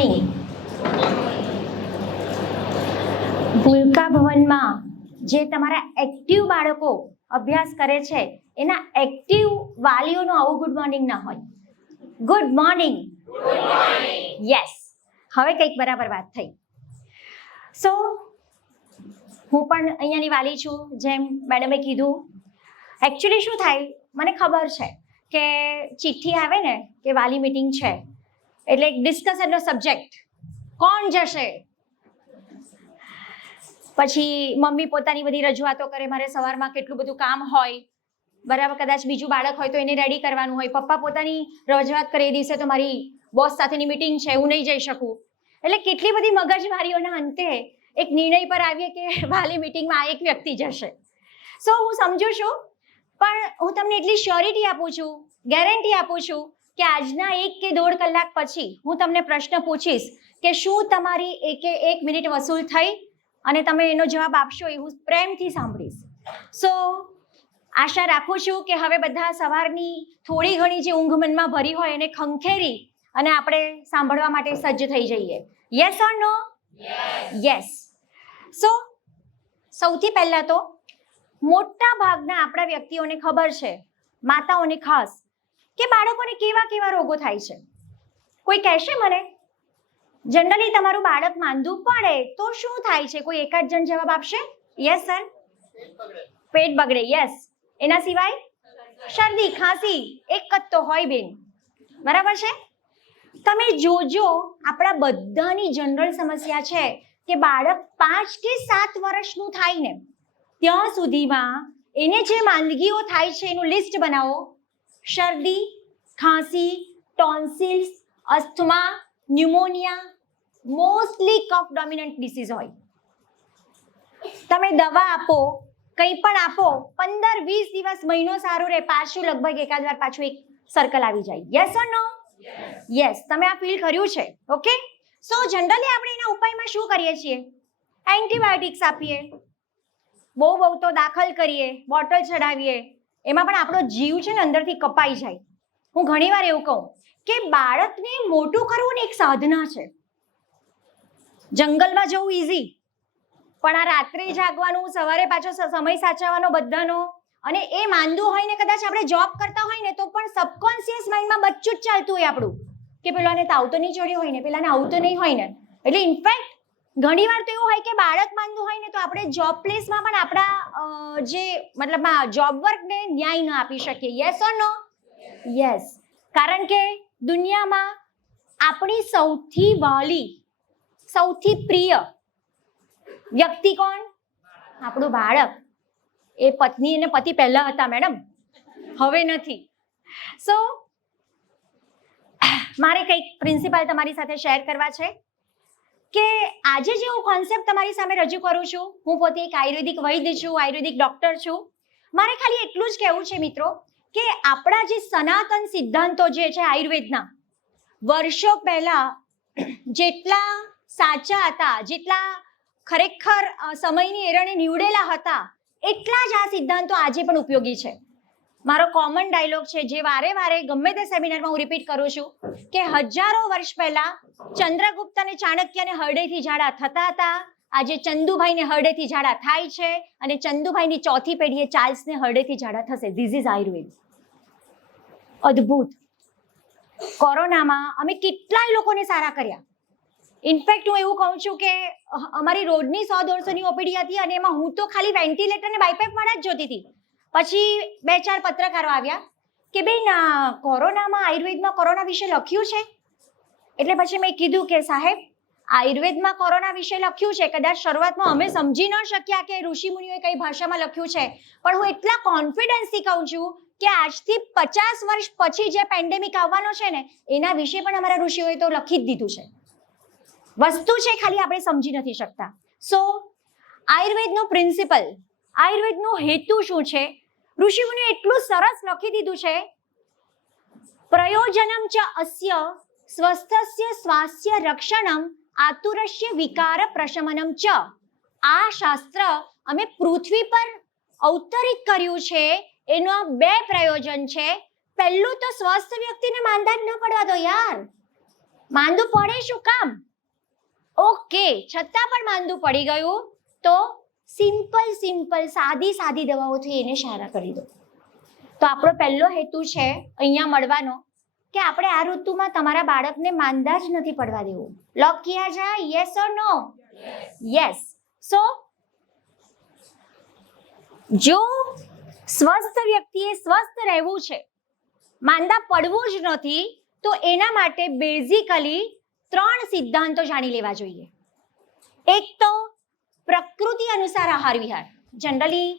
Morning. ભૂલકા ભવનમાં જે તમારા એક્ટિવ બાળકો અભ્યાસ કરે છે એના એક્ટિવ વાલીઓનો આવું ગુડ મોર્નિંગ ના હોય. Good morning. યસ, હવે કંઈક બરાબર વાત થઈ. સો હું પણ અહીંયાની વાલી છું, જેમ મેડમે કીધું. એકચ્યુઅલી શું થાય, મને ખબર છે કે ચિઠ્ઠી આવે ને કે વાલી મીટિંગ છે એટલે એક ડિસ્કશનનો સબ્જેક્ટ કોણ જશે. પછી મમ્મી પોતાની બધી રજૂઆતો કરે, મારે સવારમાં કેટલું બધું કામ હોય, બરાબર. કદાચ બીજું બાળક હોય તો એને રેડી કરવાનું હોય. પપ્પા પોતાની રજૂઆત કરે એ દિવસે તો મારી બોસ સાથેની મીટિંગ છે, હું નહીં જઈ શકું. એટલે કેટલી બધી મગજમારીઓના અંતે એક નિર્ણય પર આવીએ કે વાલી મીટિંગમાં એક વ્યક્તિ જશે. સો હું સમજુ છું, પણ હું તમને એટલી શ્યોરિટી આપું છું, ગેરંટી આપું છું કે આજના 1 કે 1.5 કલાક પછી હું તમને પ્રશ્ન પૂછીશ કે શું તમારી એકે 1 મિનિટ વસૂલ થઈ, અને તમે એનો જવાબ આપશો એ હું પ્રેમથી સાંભળીશ. સો આશા રાખું છું કે હવે બધા સવારની થોડી ઘણી જે ઊંઘ મનમાં ભરી હોય એને ખંખેરી અને આપણે સાંભળવા માટે સજ્જ થઈ જઈએ. Yes or no? યસ. સો સૌથી પહેલા તો મોટા ભાગના આપણા વ્યક્તિઓને ખબર છે, માતાઓને ખાસ, કે બાળકોને કેવા કેવા રોગો થાય છે. કોઈ કહેશે મને જનરલી તમારું બાળક માંદું પડે તો શું થાય છે? કોઈ એક જ જણ જવાબ આપશે? Yes sir. પેટ બગડે. યસ. એના સિવાય શરદી ખાંસી એક જ તો હોય બેન, બરાબર છે. તમે જોજો આપણા બધાની જનરલ સમસ્યા છે કે બાળક 5 કે 7 વર્ષનું થાય ને ત્યાં સુધીમાં એને જે માંદગીઓ થાય છે એનું લિસ્ટ બનાવો. શરદી, ખાંસી, ટોન્સિલ્સ, અસ્થમા, ન્યુમોનિયા, મોસ્ટલી કફ ડોમિનન્ટ ડિસીઝ હોય. તમે દવા આપો, કંઈ પણ આપો, 15-20 દિવસ, મહિનો સારું રહે, પાછું લગભગ એકાદ વાર પાછું એક સર્કલ આવી જાય. Yes or no? યસ. તમે આ ફીલ કર્યું છે? ઓકે. સો જનરલી આપણે એના ઉપાયમાં શું કરીએ છીએ? એન્ટીબાયોટિક્સ આપીએ, બહુ તો દાખલ કરીએ, બોટલ ચડાવીએ, એમાં પણ આપણો જીવ છે ને અંદરથી કપાઈ જાય. હું ઘણીવાર એવું કહું કે બાળકને મોટું કરવું ને એક સાધના છે. જંગલમાં જવું ઈઝી, પણ આ રાત્રે જાગવાનું, સવારે પાછો સમય સાચવવાનો બધાનો, અને એ માંદું હોય ને કદાચ આપણે જોબ કરતા હોય ને તો પણ સબકોન્શિયસ માઇન્ડમાં બચ્ચું જ ચાલતું હોય આપણું કે પેલાને તાવ તો નહીં ચડ્યો હોય ને, પેલાને આવું તો નહીં હોય ને. એટલે ઇનફેક્ટ ઘણીવાર તો એવું હોય કે બાળક માંદું હોય ને તો આપણે જોબ પ્લેસમાં પણ આપણા જે મતલબમાં જોબ વર્કને ન્યાય ન આપી શકીએ. Yes or no? યસ. કારણ કે દુનિયામાં આપણી સૌથી વાલી, સૌથી પ્રિય વ્યક્તિ કોણ? આપણું બાળક. એ પત્ની અને પતિ પહેલા હતા મેડમ, હવે નથી. સો મારે કંઈક પ્રિન્સિપલ તમારી સાથે શેર કરવા છે કે આજે જે હું કોન્સેપ્ટ તમારી સામે રજૂ કરું છું, હું પોતે એક આયુર્વેદિક વૈદ્ય છું, આયુર્વેદિક ડોક્ટર છું. મારે ખાલી એટલું જ કહેવું છે મિત્રો કે આપણા જે સનાતન સિદ્ધાંતો જે છે આયુર્વેદના, વર્ષો પહેલા જેટલા સાચા હતા, જેટલા ખરેખર સમયની એરણે નીવડેલા હતા, એટલા જ આ સિદ્ધાંતો આજે પણ ઉપયોગી છે. મારો કોમન ડાયલોગ છે જે વારે વારે ગમે તે સેમિનારમાં હું રિપીટ કરું છું કે હજારો વર્ષ પહેલા ચંદ્રગુપ્ત અને ચાણક્યને હરડેથી ઝાડા થતા હતા, આજે ચંદુભાઈને હરડેથી ઝાડા થાય છે, અને ચંદુભાઈની ચોથી પેઢીએ ચાર્લ્સને હરડેથી ઝાડા થશે. This is Ayurveda. અદ્ભુત. કોરોનામાં અમે કેટલાય લોકોને સારા કર્યા. ઇનફેક્ટ હું એવું કહું છું કે અમારી રોડની 100-150ની ઓપીડી હતી અને એમાં હું તો ખાલી વેન્ટિલેટર અને બાયપેપ વાળા જ જોતી હતી. પછી 2-4 પત્રકારો આવ્યા કે બેન કોરોનામાં આયુર્વેદમાં કોરોના વિશે લખ્યું છે. એટલે પછી મેં કીધું કે સાહેબ આયુર્વેદમાં કોરોના વિશે લખ્યું છે, કદાચ શરૂઆતમાં અમે સમજી ન શક્યા કે ઋષિમુનિઓએ કઈ ભાષામાં લખ્યું છે, પણ હું એટલા કોન્ફિડન્સથી કહું છું કે આજથી 50 વર્ષ પછી જે પેન્ડેમિક આવવાનો છે ને એના વિશે પણ અમારા ઋષિઓએ તો લખી જ દીધું છે. વસ્તુ છે, ખાલી આપણે સમજી નથી શકતા. સો આયુર્વેદનો પ્રિન્સિપલ, આયુર્વેદનો હેતુ શું છે, ઋષિમુનિએ એટલું સરસ લખી દીધું છે. પ્રયોજનમ ચ અસ્ય સ્વસ્થસ્ય સ્વાસ્થ્ય રક્ષણમ આતુરસ્ય વિકાર પ્રશમનમ ચ. આ શાસ્ત્ર અમે પૃથ્વી પર અવતરિત કર્યું છે, એનો 2 પ્રયોજન છે. પહેલું તો સ્વસ્થ વ્યક્તિને માંદા ન પડવા દો યાર. માંદું પડે શું કામ? ઓકે, છતાં પણ માંદું પડી ગયું તો સિમ્પલ સાદી દવાઓથી એને સારા કરી દો. તો આપણો પહેલો હેતુ છે અહીંયા મળવાનો કે આપણે આ ઋતુમાં તમારા બાળકને માંદા જ નથી પડવા દેવું. લોક કિયા જાય? Yes or no? યસ. સો જો સ્વસ્થ વ્યક્તિએ સ્વસ્થ રહેવું છે, માંદા પડવું જ નથી, તો એના માટે બેઝિકલી 3 સિદ્ધાંતો જાણી લેવા જોઈએ. એક તો પ્રકૃતિ અનુસાર આહાર વિહાર. જનરલી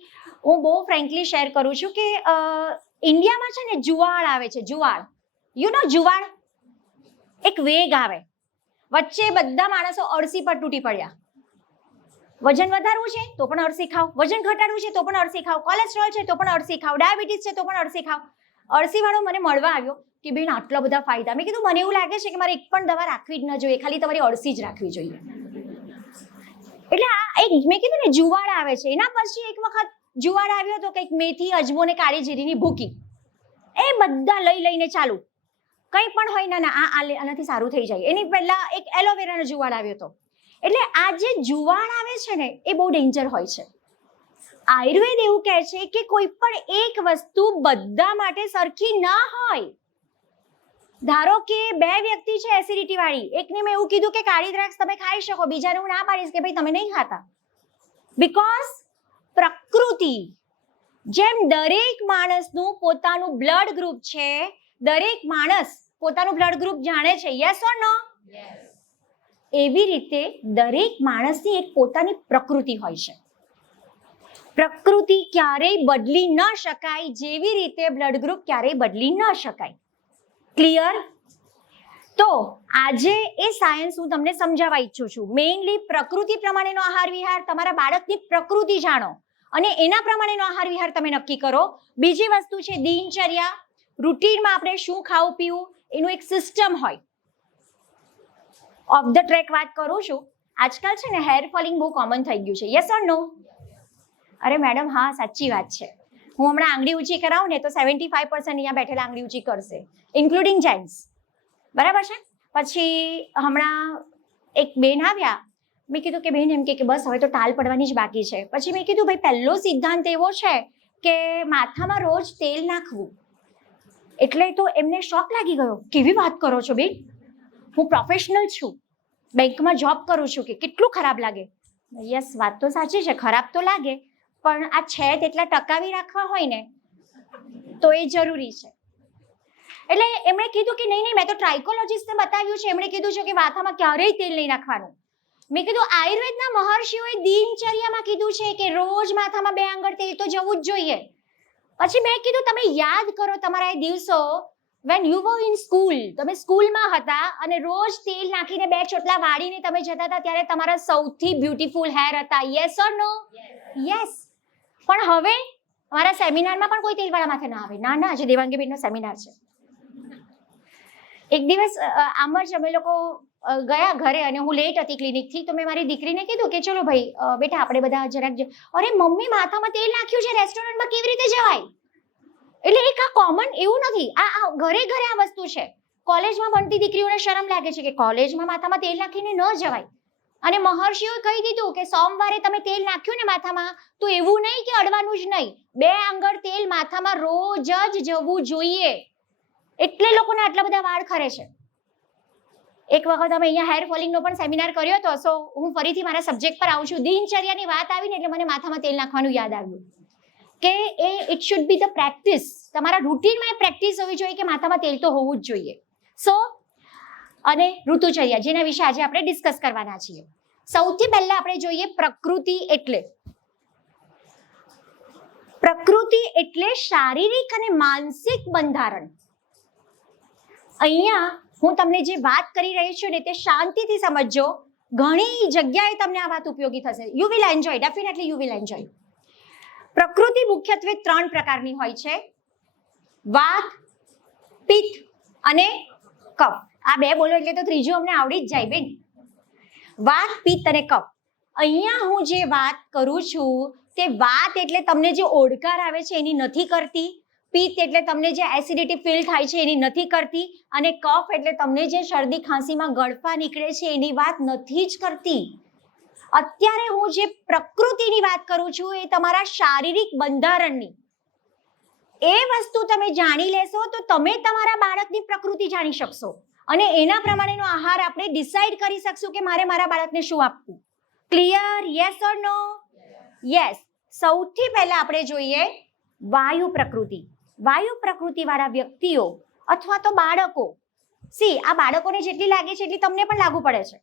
હું બહુ ફ્રેન્કલી શેર કરું છું કે ઇન્ડિયામાં છે ને જુવાળ આવે છે, જુવાળ. You know જુવાળ? એક વેગ આવે, વચ્ચે બધા માણસો અળસી પર તૂટી પડ્યા. વજન વધારવું છે તો પણ અળસી ખાવ, વજન ઘટાડવું છે તો પણ અળસી ખાવ, કોલેસ્ટ્રોલ છે તો પણ અળસી ખાવ, ડાયાબિટીસ છે તો પણ અળસી ખાવ. અળસી વાળો મને મળવા આવ્યો કે બેન આટલા બધા ફાયદા. મેં કીધું મને એવું લાગે છે કે મારે એક પણ દવા રાખવી જ ન જોઈએ, ખાલી તમારી અળસી જ રાખવી જોઈએ. એટલે આ એક મેં કીધું ને જુવાળ આવે છે. એના પછી એક વખત જુવાળ આવ્યો તો કંઈક મેથી, અજમો ને કાળી જીરીની ભૂકી, એ બધા લઈને ચાલુ. કંઈ પણ હોય ના આનાથી સારું થઈ જાય. એની પહેલા એક એલોવેરાનો જુવાળ આવ્યો હતો. એટલે આ જે જુવાળ આવે છે ને એ બહુ ડેન્જર હોય છે. આયુર્વેદ એવું કહે છે કે કોઈ પણ એક વસ્તુ બધા માટે સરખી ના હોય. ધારો કે 2 વ્યક્તિ છે એસિડિટી વાળી, એકને મેં એવું કીધું કે કાળી દ્રાક્ષ તમે ખાઈ શકો, બીજાને હું ના પાડીશ કે ભાઈ તમે નહીં ખાતા. બીકોઝ પ્રકૃતિ જેમ દરેક માણસનું પોતાનું બ્લડ ગ્રુપ છે, દરેક માણસ પોતાનું બ્લડ ગ્રુપ જાણે છે, યસ ઓર નો? એવી રીતે દરેક માણસની એક પોતાની પ્રકૃતિ હોય છે. પ્રકૃતિ ક્યારેય બદલી ન શકાય, જેવી રીતે બ્લડ ગ્રુપ ક્યારેય બદલી ન શકાય. ક્લિયર? તો આજે એ સાયન્સ હું તમને સમજાવવા ઈચ્છું છું. મેઇનલી પ્રકૃતિ પ્રમાણેનો આહાર વિહાર, તમારા બાળકની પ્રકૃતિ જાણો અને એના પ્રમાણેનો આહાર વિહાર તમે નક્કી કરો. બીજી વસ્તુ છે દિનચર્યા, રૂટીનમાં આપણે શું ખાવું પીવું એનું એક સિસ્ટમ હોય. ઓફ ધ ટ્રેક વાત કરું છું, આજકાલ છે ને હેર ફોલિંગ બહુ કોમન થઈ ગયું છે, યસ ઓર નો? અરે મેડમ હા સાચી વાત છે. હું હમણાં આંગળી ઊંચી કરાવું ને તો 75% અહીંયા બેઠેલા આંગળી ઊંચી કરશે, ઇન્ક્લુડિંગ જેન્ટ્સ. બરાબર છે? પછી હમણાં એક બેન આવ્યા, મેં કીધું કે બેન એમ કે બસ હવે તો ટાલ પડવાની જ બાકી છે. પછી મેં કીધું ભાઈ પહેલો સિદ્ધાંત એવો છે કે માથામાં રોજ તેલ નાખવું. એટલે તો એમને શોક લાગી ગયો, કેવી વાત કરો છો બેન, હું પ્રોફેશનલ છું, બેંકમાં જોબ કરું છું, કે કેટલું ખરાબ લાગે. યસ વાત તો સાચી છે, ખરાબ તો લાગે, પણ આ છે તેટલા ટકાવી રાખવા હોય ને તો એ જરૂરી છે. એટલે એમણે કીધું કે નહીં મેં તો ટ્રાઇકોલોજીસ્ટને બતાવ્યું છે, એમણે કીધું છે કે માથામાં ક્યારેય તેલ નહીં નાખવાનું. મેં કીધું આયુર્વેદના મહર્ષિઓએ દિનચર્યામાં કીધું છે કે રોજ માથામાં 2 આંગળ તેલ તો જવું જ જોઈએ. પછી મેં કીધું તમે યાદ કરો તમારા એ દિવસો when you were in school, તમે સ્કૂલમાં હતા અને રોજ તેલ નાખીને 2 ચોટલા વાળીને તમે જતા હતા, ત્યારે તમારા સૌથી બ્યુટીફુલ હેર હતા, યસ ઓર નો? યસ. પણ હવે અમારા સેમિનારમાં પણ કોઈ તેલવાળા માથે ના આવે. ના આજે દેવાંગીબેનનો સેમિનાર છે. એક દિવસ આમ જ અમે લોકો ગયા ઘરે અને હું લેટ હતી ક્લિનિકથી, તો મેં મારી દીકરીને કીધું કે ચલો ભાઈ બેટા આપણે બધા જરાક, અરે મમ્મી માથામાં તેલ નાખ્યું છે, રેસ્ટોરન્ટમાં કેવી રીતે જવાય? એટલે એક આ કોમન એવું નથી, આ ઘરે આ વસ્તુ છે. કોલેજમાં ભણતી દીકરીઓને શરમ લાગે છે કે કોલેજમાં માથામાં તેલ નાખીને ન જવાય. અને મહર્ષિઓએ કહી દીધું કે સોમવારે તમે તેલ નાખ્યું ને માથામાં તો એવું નહીં કે અડવાનું જ નહીં, 2 આંગળ તેલ માથામાં રોજ જ જવું જોઈએ. એટલે લોકોને આટલા બધા વાળ ખરે છે. એક વખત અમે અહીંયા હેર ફોલિંગનો પણ સેમિનાર કર્યો હતો. સો હું ફરીથી મારા સબ્જેક્ટ પર આવું છું. દિનચર્યાની વાત આવીને એટલે મને માથામાં તેલ નાખવાનું યાદ આવ્યું કે it should be the practice. તમારા રૂટીનમાં એ પ્રેક્ટિસ હોવી જોઈએ કે માથામાં તેલ તો હોવું જ જોઈએ. સો અને ઋતુચર્યા, જેના વિશે આજે આપણે ડિસ્કસ કરવાના છીએ. સૌથી પહેલા આપણે જોઈએ પ્રકૃતિ એટલે શારીરિક અને માનસિક બંધારણ. અહીંયા હું તમને જે વાત કરી રહી છું ને તે શાંતિથી સમજજો. ઘણી જગ્યાએ તમને આ વાત ઉપયોગી થશે. You will enjoy, definitely you will enjoy. પ્રકૃતિ મુખ્યત્વે 3 પ્રકારની હોય છે: વાત, પિત્ત અને કફ. આ 2 બોલો એટલે તો ત્રીજું અમને આવડી જ જાય બેન. વાત, પિત્ત અને કફ. અહીંયા હું જે વાત કરું છું તે વાત એટલે તમને જે ઓડકાર આવે છે એની નથી કરતી. પિત્ત એટલે તમને જે એસિડિટી ફીલ થાય છે એની નથી કરતી, અને કફ એટલે તમને જે શરદી ખાંસીમાં ગળફા નીકળે છે એની વાત નથી જ કરતી. અત્યારે હું જે પ્રકૃતિની વાત કરું છું એ તમારા શારીરિક બંધારણની. એ વસ્તુ તમે જાણી લેશો તો તમે તમારા બાળકની પ્રકૃતિ જાણી શકશો, અને એના પ્રમાણેનો આહાર આપણે ડિસાઈડ કરી શકશું કે મારે મારા બાળકને શું આપવું. Clear? Yes or no? Yes. સૌથી પહેલા આપણે જોઈએ વાયુ પ્રકૃતિ. વાયુ પ્રકૃતિ વાળા વ્યક્તિઓ અથવા તો બાળકો, આ બાળકોને જેટલી લાગે છે એટલી તમને પણ લાગુ પડે છે.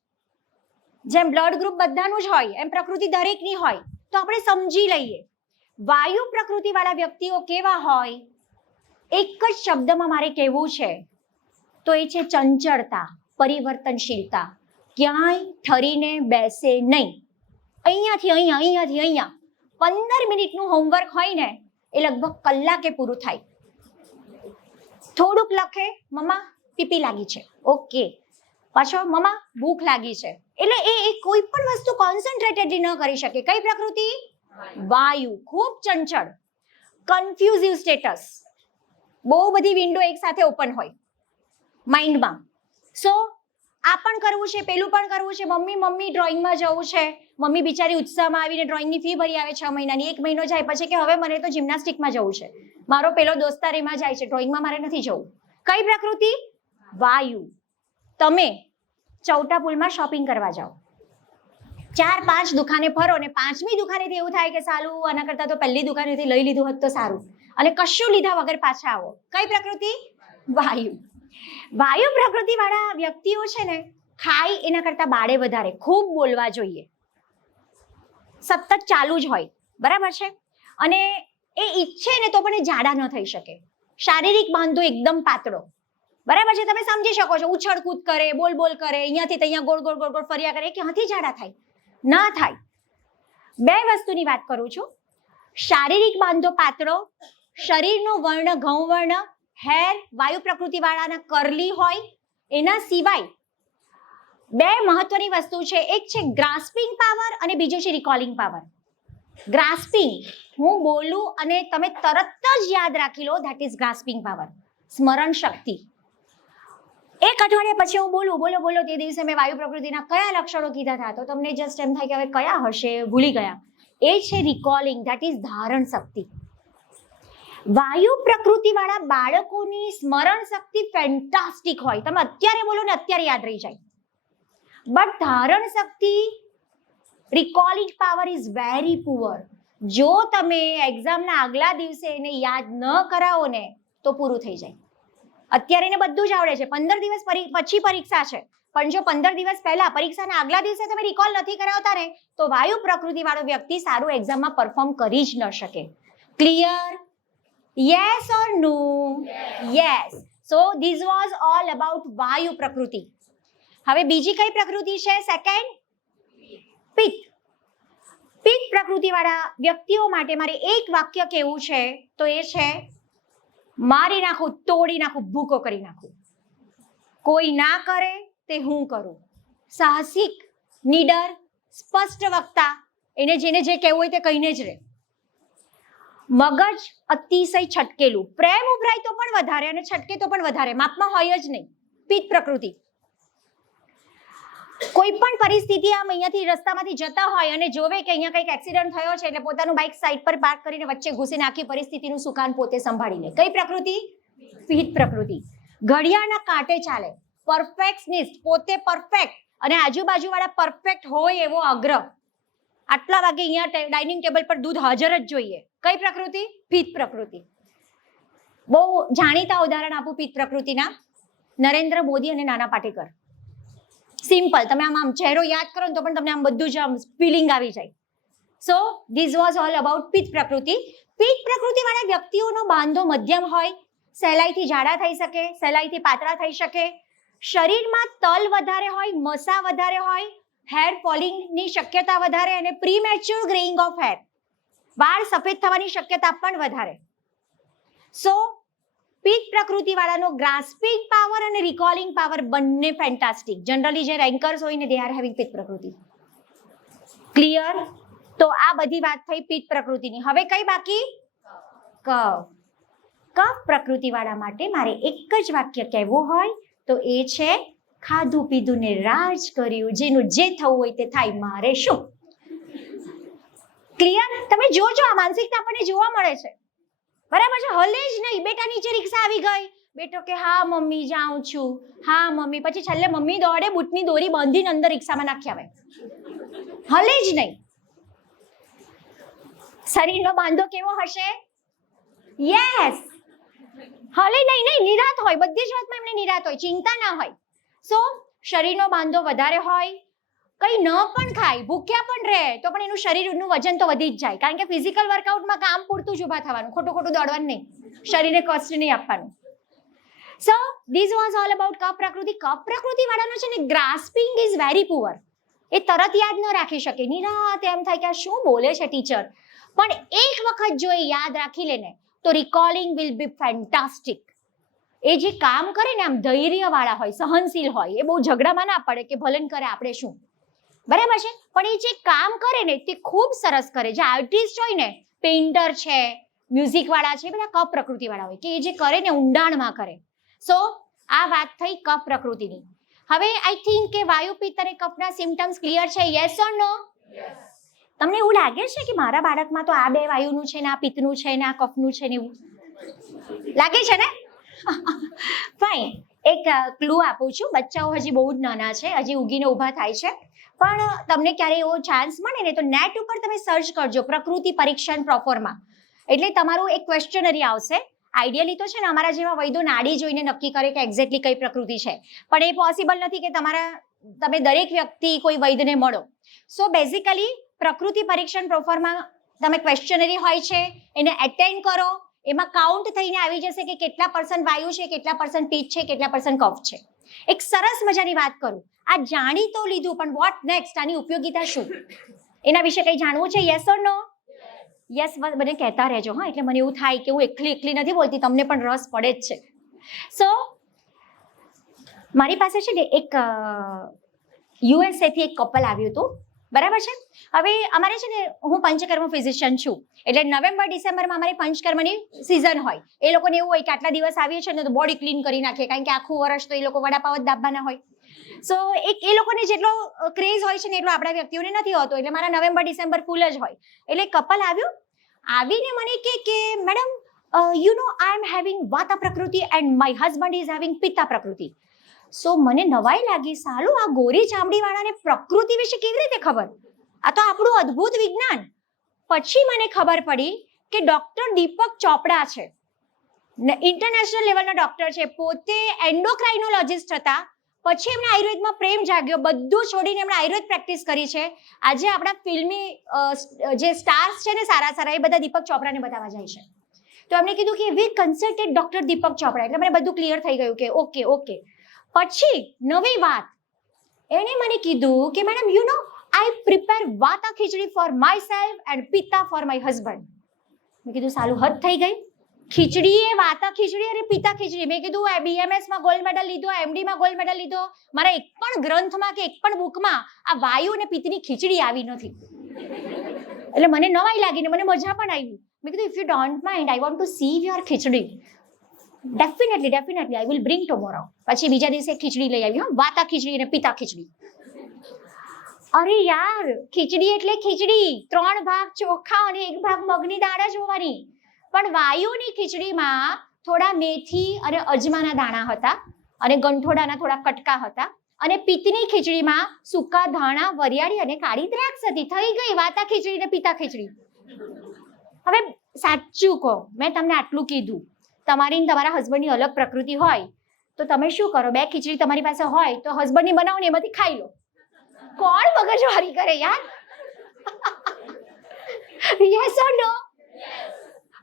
જેમ બ્લડ ગ્રુપ બધાનું જ હોય એમ પ્રકૃતિ દરેકની હોય, તો આપણે સમજી લઈએ. વાયુ પ્રકૃતિ વાળા વ્યક્તિઓ કેવા હોય? એક જ શબ્દમાં મારે કહેવું છે તો એ છે ચંચળતા, પરિવર્તનશીલતા. ક્યાંય ઠરીને બેસે નહીં. અહીંયાથી અહીંયા, અહીંયાથી અહીંયા. 15 મિનિટનું હોમવર્ક હોય ને એ લગભગ કલાકે પૂરું થાય. થોડુંક લખે, મમ્મા પીપી લાગી છે, ઓકે. પાછો મમ્મા ભૂખ લાગી છે. એટલે એ કોઈ પણ વસ્તુ કોન્સન્ટ્રેટેડલી ન કરી શકે. કઈ પ્રકૃતિ? વાયુ. ખૂબ ચંચળ, કન્ફ્યુઝિવ સ્ટેટસ. બહુ બધી વિન્ડો એક સાથે ઓપન હોય માઇન્ડમાં. સો આ પણ કરવું છે, પેલું પણ કરવું છે. મમ્મી ડ્રોઈંગમાં જવું છે. મમ્મી બિચારી ઉત્સાહમાં આવીને ડ્રોઈંગની ફી ભરી આવે 6 મહિનાની. 1 મહિનો જાય પછી કે હવે મને તો જિમ્નાસ્ટિકમાં જવું છે, મારો પેલો દોસ્તાર એમાં જાય છે, ડ્રોઈંગમાં મારે નથી જવું. કઈ પ્રકૃતિ? વાયુ. તમે ચૌટા પુલમાં શોપિંગ કરવા જાઓ, 4-5 દુકાને ફરો ને 5મી દુકાનેથી એવું થાય કે સાલું આના કરતાં તો પહેલી દુકાનેથી લઈ લીધું હોત તો સારું, અને કશું લીધા વગર પાછા આવો. કઈ પ્રકૃતિ? વાયુ. વાયુ પ્રકૃતિ વાળા વ્યક્તિઓ છે ને, ખાય એના કરતાં બાળે વધારે, ખૂબ બોલવા જોઈએ, સતત ચાલુ જ હોય, બરાબર છે. અને એ ઈચ્છે ને તો પણ એ જાડા ન થઈ શકે. શારીરિક બાંધો એકદમ પાતળો, બરાબર છે. તમે સમજી શકો છો. ઉછળ કૂદ કરે, બોલ કરે, અહીંયાથી ત્યાં ગોળ ગોળ ફર્યા કરે. ક્યાંથી જાડા થાય? ના થાય. 2 વસ્તુની વાત કરું છું. શારીરિક બાંધો પાતળો, શરીરનો વર્ણ ઘઉંવર્ણ, હેર વાયુ પ્રકૃતિ વાળાના કર્લી હોય. એના સિવાય 2 મહત્વની વસ્તુ છે. એક છે ગ્રાસ્પિંગ પાવર અને બીજું છે રિકોલિંગ પાવર. ગ્રાસ્પિંગ, હું બોલું અને તમે તરત જ યાદ રાખી લો, ધેટ ઇઝ ગ્રાસ્પિંગ પાવર. સ્મરણ શક્તિ. 1 અઠવાડિયા પછી હું બોલો તે દિવસે મેં વાયુ પ્રકૃતિના કયા લક્ષણો કીધા હતા, તો તમને જસ્ટ એમ થાય કે હવે કયા હશે, ભૂલી ગયા. એ છે રિકોલિંગ, ધેટ ઇઝ ધારણ શક્તિ. વાયુ પ્રકૃતિ વાળા બાળકોની સ્મરણ શક્તિ ફેન્ટાસ્ટિક હોય. તમે અત્યારે બોલો ને અત્યારે યાદ રહી જાય. બટ ધારણ શક્તિ, recalling power is very poor. જો તમે એક્ઝામના આગલા દિવસે એને યાદ ન કરાવો ને તો પૂરું થઈ જાય. અત્યારે એને બધું જ આવડે છે, 15 દિવસ પછી પરીક્ષા છે, પણ જો 15 દિવસ પહેલા પરીક્ષાના આગલા દિવસે તમે રિકોલ નથી કરાવતા ને તો વાયુ પ્રકૃતિ વાળો વ્યક્તિ સારું એક્ઝામમાં પરફોર્મ કરી જ ન શકે. Clear? Yes or no? Yes. So this was all about vayu prakriti. હવે બીજી કઈ પ્રકૃતિ છે? સેકન્ડ, પિત્ત. પિત્ત પ્રકૃતિ વાળા વ્યક્તિઓ માટે મારે એક વાક્ય કહેવું છે તો એ છે મારી નાખું, તોડી નાખું, ભૂકો કરી નાખું. કોઈ ના કરે તે હું કરું. સાહસિક, નીડર, સ્પષ્ટ વક્તા, એને જેને જે કહેવું હોય તે કહીને જ રહે. મગજ અતિશય છટકેલું, પ્રેમ ઉભરાય તો પણ વધારે અને છટકે તો પણ વધારે, માપમાં હોય જ નહીં. પિત્ત પ્રકૃતિ. કોઈ પણ પરિસ્થિતિ આમ અહીંયાથી રસ્તામાંથી જતા હોય અને જોવે કે અહીંયા કંઈક એક્સિડન્ટ થયો છે એટલે પોતાનું બાઇક સાઈડ પર પાર્ક કરીને વચ્ચે ઘૂસીને આખી પરિસ્થિતિનું સુકાન પોતે સંભાળી લે. કઈ પ્રકૃતિ? પિત્ત પ્રકૃતિ. ઘડિયાળના કાંટે ચાલે, પરફેક્શનિસ્ટ, પોતે પરફેક્ટ અને આજુબાજુ વાળા પરફેક્ટ હોય એવો આગ્રહ. આટલા વાગે અહીંયા ડાઇનિંગ ટેબલ પર દૂધ હાજર જ જોઈએ. કઈ પ્રકૃતિ? પિત્ત પ્રકૃતિ. બહુ જાણીતા ઉદાહરણ આપું પિત્ત પ્રકૃતિના, નરેન્દ્ર મોદી અને નાના પાટેકર. સિમ્પલ, તમે આમ ચહેરો યાદ કરો ને તો પણ તમને આમ બધું જ આમ ફિલિંગ આવી જાય. સો ધીસ વોઝ ઓલ અબાઉટ પિત્ત પ્રકૃતિ. પિત્ત પ્રકૃતિ વાળા વ્યક્તિઓનો બાંધો મધ્યમ હોય, સહેલાઈથી જાડા થઈ શકે, સહેલાઈથી પાતળા થઈ શકે, શરીરમાં તલ વધારે હોય, મસા વધારે હોય, હેર ફોલિંગની શક્યતા વધારે અને પ્રીમેચ્યોર ગ્રેઇંગ ઓફ હેર, વાળ સફેદ થવાની શક્યતા પણ વધારે. સો પિત્ત પ્રકૃતિ વાળાનો ગ્રાસ્પિંગ પાવર અને રિકોલિંગ પાવર બંને ફેન્ટાસ્ટિક. જનરલી જે રેન્કર્સ હોય ને દે આર હેવિંગ પિત્ત પ્રકૃતિ. ક્લિયર? તો આ બધી વાત થઈ પિત્ત પ્રકૃતિની. હવે કઈ બાકી? કફ. કફ પ્રકૃતિવાળા માટે મારે એક જ વાક્ય કહેવું હોય તો એ છે ખાધું પીધું ને રાજ કર્યું, જેનું જે થવું હોય તે થાય, મારે શું. ક્લિયર? તમે જોજો આ માનસિકતા આપણને જોવા મળે છે, બરાબર છે. હલે જ નહીં, બેટા નીચે રિક્ષા આવી ગઈ, બેટો કે હા મમ્મી જાઉં છું, હા મમ્મી, પછી છેલ્લે મમ્મી દોડે બૂટની દોરી બાંધીને અંદર રિક્ષામાં નાખી આવે, હલે જ નહીં. શરીરનો બાંધો કેવો હશે? યસ, હલે નહીં, નિરાત હોય, બધી જ વાતમાં એમને નિરાત હોય, ચિંતા ના હોય. સો શરીરનો બાંધો વધારે હોય, કઈ ન પણ ખાય, ભૂખ્યા પણ રહે તો પણ એનું શરીરનું વજન તો વધી જ જાય, કારણ કે ફિઝિકલ વર્કઆઉટમાં કામ પૂરતું જ ઊભા થવાનું, ખોટું દોડવાનું નહીં, શરીરને કષ્ટ નહીં આપવાનું. So this was all about kapha prakriti. કફ પ્રકૃતિ વાળાનો છે ને ગ્રાસ્પિંગ ઇઝ વેરી પુઅર. એ તરત યાદ ન રાખી શકે, નિરાત એમ થાય કે આ શું બોલે છે ટીચર, પણ એક વખત જો એ યાદ રાખી લે ને તો રિકોલિંગ વિલ બી ફેન્ટાસ્ટિક. એ જે કામ કરે ને આમ ધૈર્ય વાળા હોય, સહનશીલ હોય, એ બહુ ઝઘડામાં ના પડે કે ભલે કરે આપણે શું, બરાબર છે. પણ એ જે કામ કરે ને તે ખૂબ સરસ કરે. જે આર્ટિસ્ટ હોય ને, પેઇન્ટર છે, મ્યુઝિક વાળા છે, બધા કફ પ્રકૃતિ વાળા હોય કે એ જે કરે ને ઊંડાણમાં કરે. સો આ વાત થઈ કફ પ્રકૃતિની. હવે આઈ થિંક કે વાયુ પિત્ત અને કફના સિમ્પટમ્સ ક્લિયર છે. યસ ઓર નો? તમને એવું લાગે છે કે મારા બાળકમાં તો આ બે વાયુનું છે ને આ પિત્તનું છે ને આ કફનું છે ને એવું લાગે છે ને? ફાઇન. એક ક્લુ આપું છું. બચ્ચાઓ હજી બહુ જ નાના છે, હજી ઉગીને ઊભા થાય છે, પણ તમને ક્યારે એવો ચાન્સ મળે ને તો નેટ ઉપર તમે સર્ચ કરજો પ્રકૃતિ પરીક્ષણ પ્રોફોર્મા, એટલે તમારું એક ક્વેશ્ચનરી આવશે. આઈડિયલી તો છે ને અમારા જેવા વૈદો નાડી જોઈને નક્કી કરે કે એક્ઝેક્ટલી કઈ પ્રકૃતિ છે, પણ એ પોસિબલ નથી કે તમે દરેક વ્યક્તિ કોઈ વૈદને મળો. સો બેઝિકલી પ્રકૃતિ પરીક્ષણ પ્રોફોર્મા તમે ક્વેશ્ચનરી હોય છે એને એટેન્ડ કરો, એમાં કાઉન્ટ થઈને આવી જશે કે કેટલા % વાયુ છે, કેટલા % પિત્ત છે, કેટલા % કફ છે. એક સરસ મજાની વાત કરું, આ જાણી તો લીધું, પણ વોટ નેક્સ્ટ, આની ઉપયોગિતા શું, એના વિશે કંઈ જાણવું છે? Yes or no? યસ મને કહેતા રહેજો હા, એટલે મને એવું થાય કે હું એકલી નથી બોલતી, તમને પણ રસ પડે જ છે. સો મારી પાસે છે ને એક USA થી એક કપલ આવ્યું હતું, બરાબર છે. હવે અમારે છે ને, હું પંચકર્મ ફિઝિશિયન છું, એટલે નવેમ્બર ડિસેમ્બરમાં અમારી પંચકર્મની સિઝન હોય. એ લોકોને એવું હોય કે આટલા દિવસ આવીએ છીએ ને તો બોડી ક્લીન કરી નાખીએ, કારણ કે આખું વર્ષ તો એ લોકો વડાપાવ જ દાબવાના હોય. સો એ લોકોને જેટલો ક્રેઝ હોય છે ને એટલો આપણા વ્યક્તિઓને નથી હોતો, એટલે મારા નવેમ્બર ડિસેમ્બર ફૂલ જ હોય. એટલે કપલ આવીને મને કે madam you know I am having vata prakriti and my husband is having pitta prakriti. So મને નવાઈ લાગી, સાલું આ ગોરી ચામડી વાળાને પ્રકૃતિ વિશે કેવી રીતે ખબર? આ તો આપણું અદ્ભુત વિજ્ઞાન. પછી મને ખબર પડી કે ડોક્ટર દીપક ચોપડા છે, ઇન્ટરનેશનલ લેવલના ડોક્ટર છે, પોતે એન્ડોક્રાઇનોલોજિસ્ટ હતા. પછી એમણે આયુર્વેદમાં પ્રેમ જાગ્યો, બધું છોડીને એમણે આયુર્વેદ પ્રેક્ટિસ કરી છે. આજે આપણા ફિલ્મી જે સ્ટાર્સ છે ને સારા એ બધા દીપક ચોપડાને બતાવવા જાય છે. તો એમણે કીધું કે વી કન્સલ્ટેડ ડોક્ટર દીપક ચોપડા, એટલે મને બધું ક્લિયર થઈ ગયું કે ઓકે. પછી નવી વાત, એણે મને કીધું કે madam you know I prepare vata khichdi for myself and pitta for my husband. મેં કીધું સાલું હદ થઈ ગઈ, ખીચડી એ વાતા ખીચડી અને પિત્તા ખીચડી. મેં કીધું BMS માં ગોલ્ડ મેડલ લીધો, MD માં ગોલ્ડ મેડલ લીધો, મારા એક પણ ગ્રંથમાં કે એક પણ બુકમાં આ વાયુ અને પિત્તની ખીચડી આવી નથી. એટલે મને નવાઈ લાગી ને મને મજા પણ આવી. મેં કીધું if you don't mind I want to C your khichdi, definitely I will bring tomorrow. પછી બીજા દિવસે ખીચડી લઈ આવી, વાતા ખીચડી અને પિત્તા ખીચડી. અરે યાર, ખીચડી એટલે ખીચડી, 3 ભાગ ચોખા અને 1 ભાગ મગની દાળ જ હોવાની. પણ વાયુની ખીચડીમાં થોડા મેથી અને અજમાના દાણા હતા અને ગંઠોડાના થોડા કટકા હતા, અને પિત્તની ખીચડીમાં સૂકા ધાણા, વરિયાળી અને કાળી દ્રાક્ષ હતી. થઈ ગઈ વાતા ખીચડી અને પિત્તા ખીચડી. હવે સાચું કહો, મેં તમને આટલું કીધું, તમારી તમારા હસબન્ડની અલગ પ્રકૃતિ હોય તો તમે શું કરો? 2 ખીચડી તમારી પાસે હોય તો હસબન્ડની બનાવો ને એમાંથી ખાઈ લો. કોણ મગજમારી કરે યાર? યસ ઓર નો?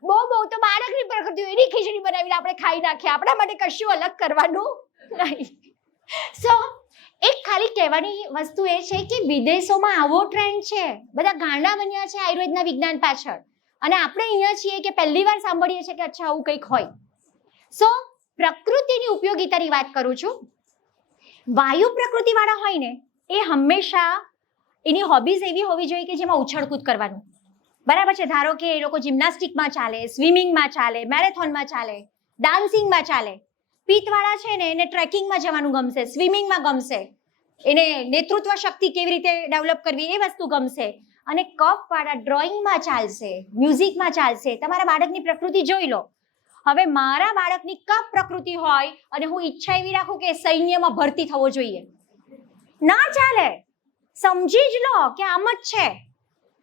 બહુ તો બાળકની પ્રકૃતિ એની ખીચડી બનાવીને આપણે ખાઈ નાખીએ, આપણા માટે કશું અલગ કરવાનું નહીં. સો એક ખાલી કહેવાની વસ્તુ એ છે કે વિદેશોમાં આવો ટ્રેન્ડ છે, બધા ગાંડા બન્યા છે આયુર્વેદના વિજ્ઞાન પાછળ, અને આપણે અહીંયા છીએ કે પહેલી વાર સાંભળીએ છીએ કે અચ્છા આવું કંઈક હોય. સો પ્રકૃતિની ઉપયોગિતાની વાત કરું છું. વાયુ પ્રકૃતિ વાળા હોય ને એ હંમેશા એની હોબીઝ એવી હોવી જોઈએ કે જેમાં ઉછળકૂદ કરવાનું. બરાબર છે. ધારો કે એ લોકો જિમ્નાસ્ટિકમાં ચાલે, સ્વિમિંગમાં ચાલે, મેરેથોનમાં ચાલે, ડાન્સિંગમાં ચાલે. પિત્તવાળા છે ને એને ટ્રેકિંગમાં જવાનું ગમશે, સ્વિમિંગમાં ગમશે, એને નેતૃત્વ શક્તિ કેવી રીતે ડેવલપ કરવી એ વસ્તુ ગમશે. અને કફવાળા ડ્રોઈંગમાં ચાલશે, મ્યુઝિકમાં ચાલશે. તમારા બાળકની પ્રકૃતિ જોઈ લો. હવે મારા બાળકની કફ પ્રકૃતિ હોય અને હું ઈચ્છા એવી રાખું કે સૈન્યમાં ભરતી થવો જોઈએ, ના ચાલે. સમજી જ લો કે આમ જ છે.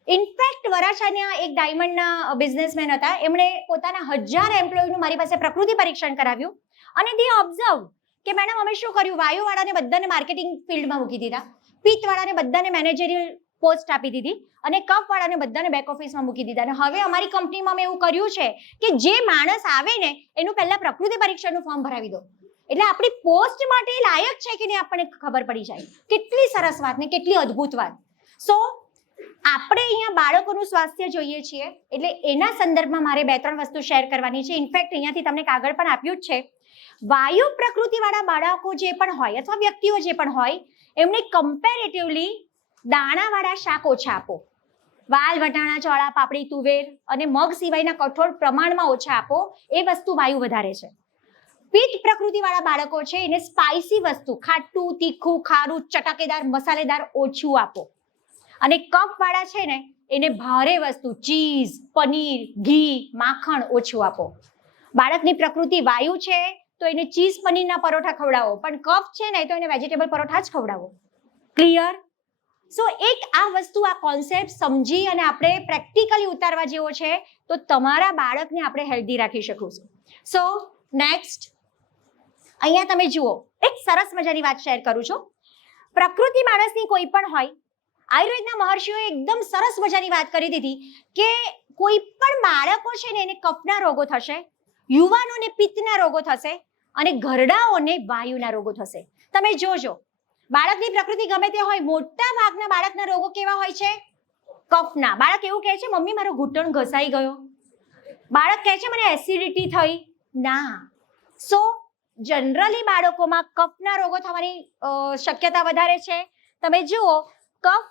ઇનફેક્ટ વરાછાના એક ડાયમંડના બિઝનેસમેન હતા, એમણે પોતાના 1000 એમ્પ્લોયીનું મારી પાસે પ્રકૃતિ પરીક્ષણ કરાવ્યું અને દે ઓબ્ઝર્વ કે મેડમ અમે શું કર્યું, વાયુવાળાને બધાને માર્કેટિંગ ફિલ્ડમાં મૂકી દીધા, પિત્તવાળાને બધાને મેનેજરિયલ પોસ્ટ આપી દીધી અને કફવાળાને બધાને બેક ઓફિસમાં મૂકી દીધા. અને હવે અમારી કંપનીમાં મેં એવું કર્યું છે કે જે માણસ આવે ને એનું પહેલા પ્રકૃતિ પરીક્ષણનું ફોર્મ ભરાવી દો, એટલે આપણી પોસ્ટ માટે લાયક છે કે નહીં આપણને ખબર પડી જાય. કેટલી સરસ વાત ને કેટલી અદ્ભુત વાત. સો આપણે અહીંયા બાળકોનું સ્વાસ્થ્ય જોઈએ છીએ એટલે એના સંદર્ભમાં મારે 2-3 વસ્તુ શેર કરવાની છે. ઇનફેક્ટ અહીંયાથી તમને કાગળ પણ આપ્યું જ છે. વાયુ પ્રકૃતિવાળા બાળકો જે પણ હોય અથવા વ્યક્તિઓ જે પણ હોય એમને કમ્પેરેટિવલી દાણાવાળા શાક ઓછા આપો. વાલ, વટાણા, ચોળા, પાપડી, તુવેર અને મગ સિવાયના કઠોળ પ્રમાણમાં ઓછા આપો. એ વસ્તુ વાયુ વધારે છે. પિત્ત પ્રકૃતિવાળા બાળકો છે એને સ્પાઇસી વસ્તુ, ખાટું, તીખું, ખારું, ચટાકેદાર, મસાલેદાર ઓછું આપો. અને કફવાળા છે ને એને ભારે વસ્તુ, ચીઝ, પનીર, ઘી, માખણ ઓછું આપો. બાળકની પ્રકૃતિ વાયુ છે તો એને ચીઝ પનીરના પરોઠા ખવડાવો, પણ કફ છે ને તો એને વેજીટેબલ પરોઠા જ ખવડાવો. ક્લિયર? સો એક આ વસ્તુ, આ કોન્સેપ્ટ સમજી અને આપણે પ્રેક્ટિકલી ઉતારવા જેવો છે તો તમારા બાળકને આપણે હેલ્ધી રાખી શકીશું. સો નેક્સ્ટ અહીંયા તમે જુઓ, એક સરસ મજાની વાત શેર કરું છું. પ્રકૃતિ માણસની કોઈ પણ હોય, આયુર્વેદના મહર્ષિઓએ એકદમ સરસ મજાની વાત કરી દીધી કે કોઈ પણ બાળકો છે ને એને કફના રોગો થશે, યુવાનોને પિત્તના રોગો થશે અને ઘરડાઓને વાયુના રોગો થશે. તમે જોજો બાળકની પ્રકૃતિ ગમે તે હોય, મોટા ભાગના બાળકના રોગો કેવા હોય છે? કફના. બાળક એવું કહે છે મમ્મી મારો ઘૂંટણ ઘસાઈ ગયો, બાળક કહે છે મને એસિડિટી થઈ. ના. સો જનરલી બાળકોમાં કફના રોગો થવાની શક્યતા વધારે છે. તમે જુઓ કફ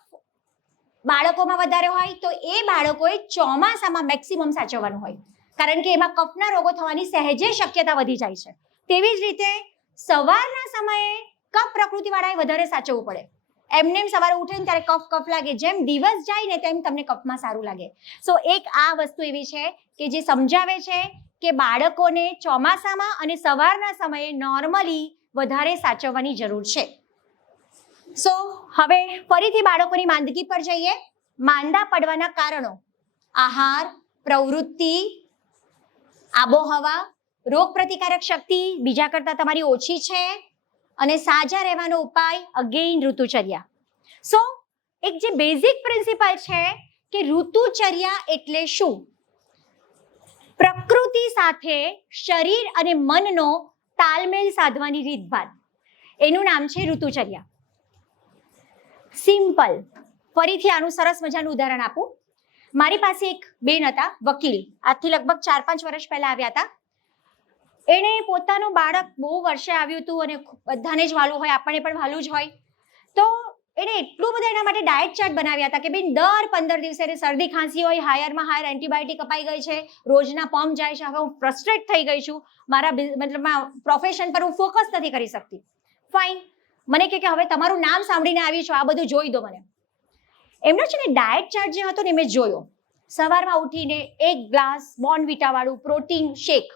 બાળકોમાં વધારે હોય તો એ બાળકોએ ચોમાસામાં મેક્સિમમ સાચવવાનું હોય, કારણ કે એમાં કફના રોગો થવાની સહેજે શક્યતા વધી જાય છે. તેવી જ રીતે સવારના સમયે કફ પ્રકૃતિવાળાએ વધારે સાચવવું પડે. એમને સવારે ઉઠે ને ત્યારે કફ લાગે, જેમ દિવસ જાય ને તેમ તમને કફમાં સારું લાગે. સો એક આ વસ્તુ એવી છે કે જે સમજાવે છે કે બાળકોને ચોમાસામાં અને સવારના સમયે નોર્મલી વધારે સાચવવાની જરૂર છે. સો હવે ફરીથી બાળકોની માંદગી પર જઈએ. માંદા પડવાના કારણો: આહાર, પ્રવૃત્તિ, આબોહવા, રોગ પ્રતિકારક શક્તિ બીજા કરતાં તમારી ઓછી છે અને સાજા રહેવાનો ઉપાય અગેઇન ઋતુચર્યા. સો એક જે બેઝિક પ્રિન્સિપલ છે કે ઋતુચર્યા એટલે શું? પ્રકૃતિ સાથે શરીર અને મનનો તાલમેલ સાધવાની રીતભાત, એનું નામ છે ઋતુચર્યા. સિમ્પલ. ફરીથી આનું સરસ મજાનું ઉદાહરણ આપું. મારી પાસે એક બેન હતા, વકીલ, આજથી લગભગ 4-5 વર્ષ પહેલા આવ્યા હતા. એણે પોતાનું બાળક બહુ વર્ષે આવ્યું હતું અને બધાને જ વાલું હોય, આપણને પણ વાલું જ હોય, તો એણે એટલું બધું એના માટે ડાયટ ચાર્ટ બનાવ્યા હતા કે બેન દર 15 દિવસે એને શરદી ખાંસી હોય, હાયરમાં હાયર એન્ટીબાયોટિક અપાઈ ગઈ છે, રોજના પમ્પ જાય છે, હવે હું ફ્રસ્ટ્રેટ થઈ ગઈ છું, મારા મતલબમાં પ્રોફેશન પર હું ફોકસ નથી કરી શકતી. ફાઇન. મને કે હવે તમારું નામ સાંભળીને આવી છું, આ બધું જોઈ દો મને. એમનો છે ને ડાયટ ચાર્ટ જે હતો ને મેં જોયો. સવારમાં ઉઠીને 1 ગ્લાસ બોર્નવિટા વાળું પ્રોટીન શેક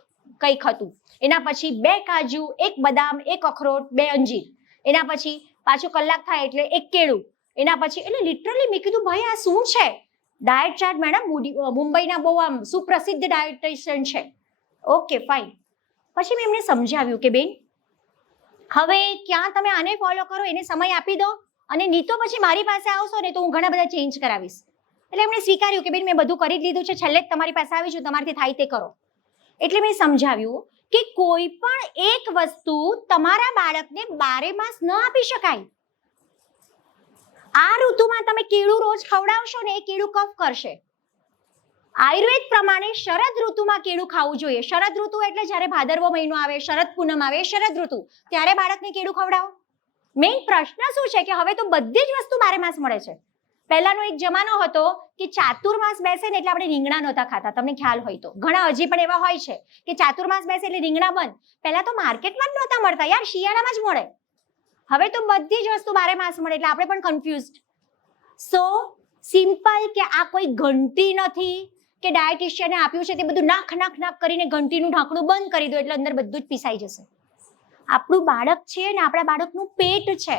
કંઈક હતું, એના પછી 2 કાજુ, 1 બદામ, 1 અખરોટ, 2 અંજીર, એના પછી પાછું કલાક થાય એટલે 1 કેળું, એના પછી એટલે લિટરલી મેં કીધું ભાઈ આ શું છે? ડાયટ ચાર્ટ મેડમ મુંબઈના બહુ આમ સુપ્રસિદ્ધ ડાયટિશિયન છે. Okay fine. પછી મેં એમને સમજાવ્યું કે બેન હવે ક્યાં તમે આને ફોલો કરો એને સમય આપી દો અને નહીં તો પછી મારી પાસે આવશો ને તો હું ઘણા બધા ચેન્જ કરાવીશ. એટલે એમણે સ્વીકાર્યું કે બેન મેં બધું કરી જ લીધું છે, છેલ્લે જ તમારી પાસે આવી છું, તમારાથી થાય તે કરો. એટલે મેં સમજાવ્યું કે કોઈ પણ એક વસ્તુ તમારા બાળકને 12 માસ ન આપી શકાય. આ ઋતુમાં તમે કેળું રોજ ખવડાવશો ને એ કેળું કફ કરશે. આયુર્વેદ પ્રમાણે શરદ ઋતુમાં કેળું ખાવું જોઈએ. શરદ ઋતુ એટલે જ્યારે ભાદરવો મહિનો આવે, શરદ પૂનમ આવે, શરદ ઋતુ, ત્યારે બાળકને કેળું ખવડાવો. મેઇન પ્રશ્ન શું છે કે હવે તો બધી જ વસ્તુ 12 માસ મળે છે, પહેલાનો એક જમાનો હતો કે ચાતુર્માસ બેસે ને એટલે આપણે રીંગણા નહોતા ખાતા, તમને ખ્યાલ હોય તો. ઘણા હજી પણ એવા હોય છે કે ચાતુર્માસ બેસે એટલે રીંગણા બંધ. પહેલા તો માર્કેટમાં જ નહોતા મળતા યાર, શિયાળામાં જ મળે. હવે તો બધી જ વસ્તુ 12 માસ મળે એટલે આપણે પણ કન્ફ્યુઝડ. સો સિમ્પલ કે આ કોઈ ઘંટી નથી કે ડાયટિશિયને આપ્યું છે તે બધું નાખ કરીને ઘંટીનું ઢાંકણું બંધ કરી દો એટલે અંદર બધું જ પીસાઈ જશે. આપણું બાળક છે ને આપણા બાળકનું પેટ છે.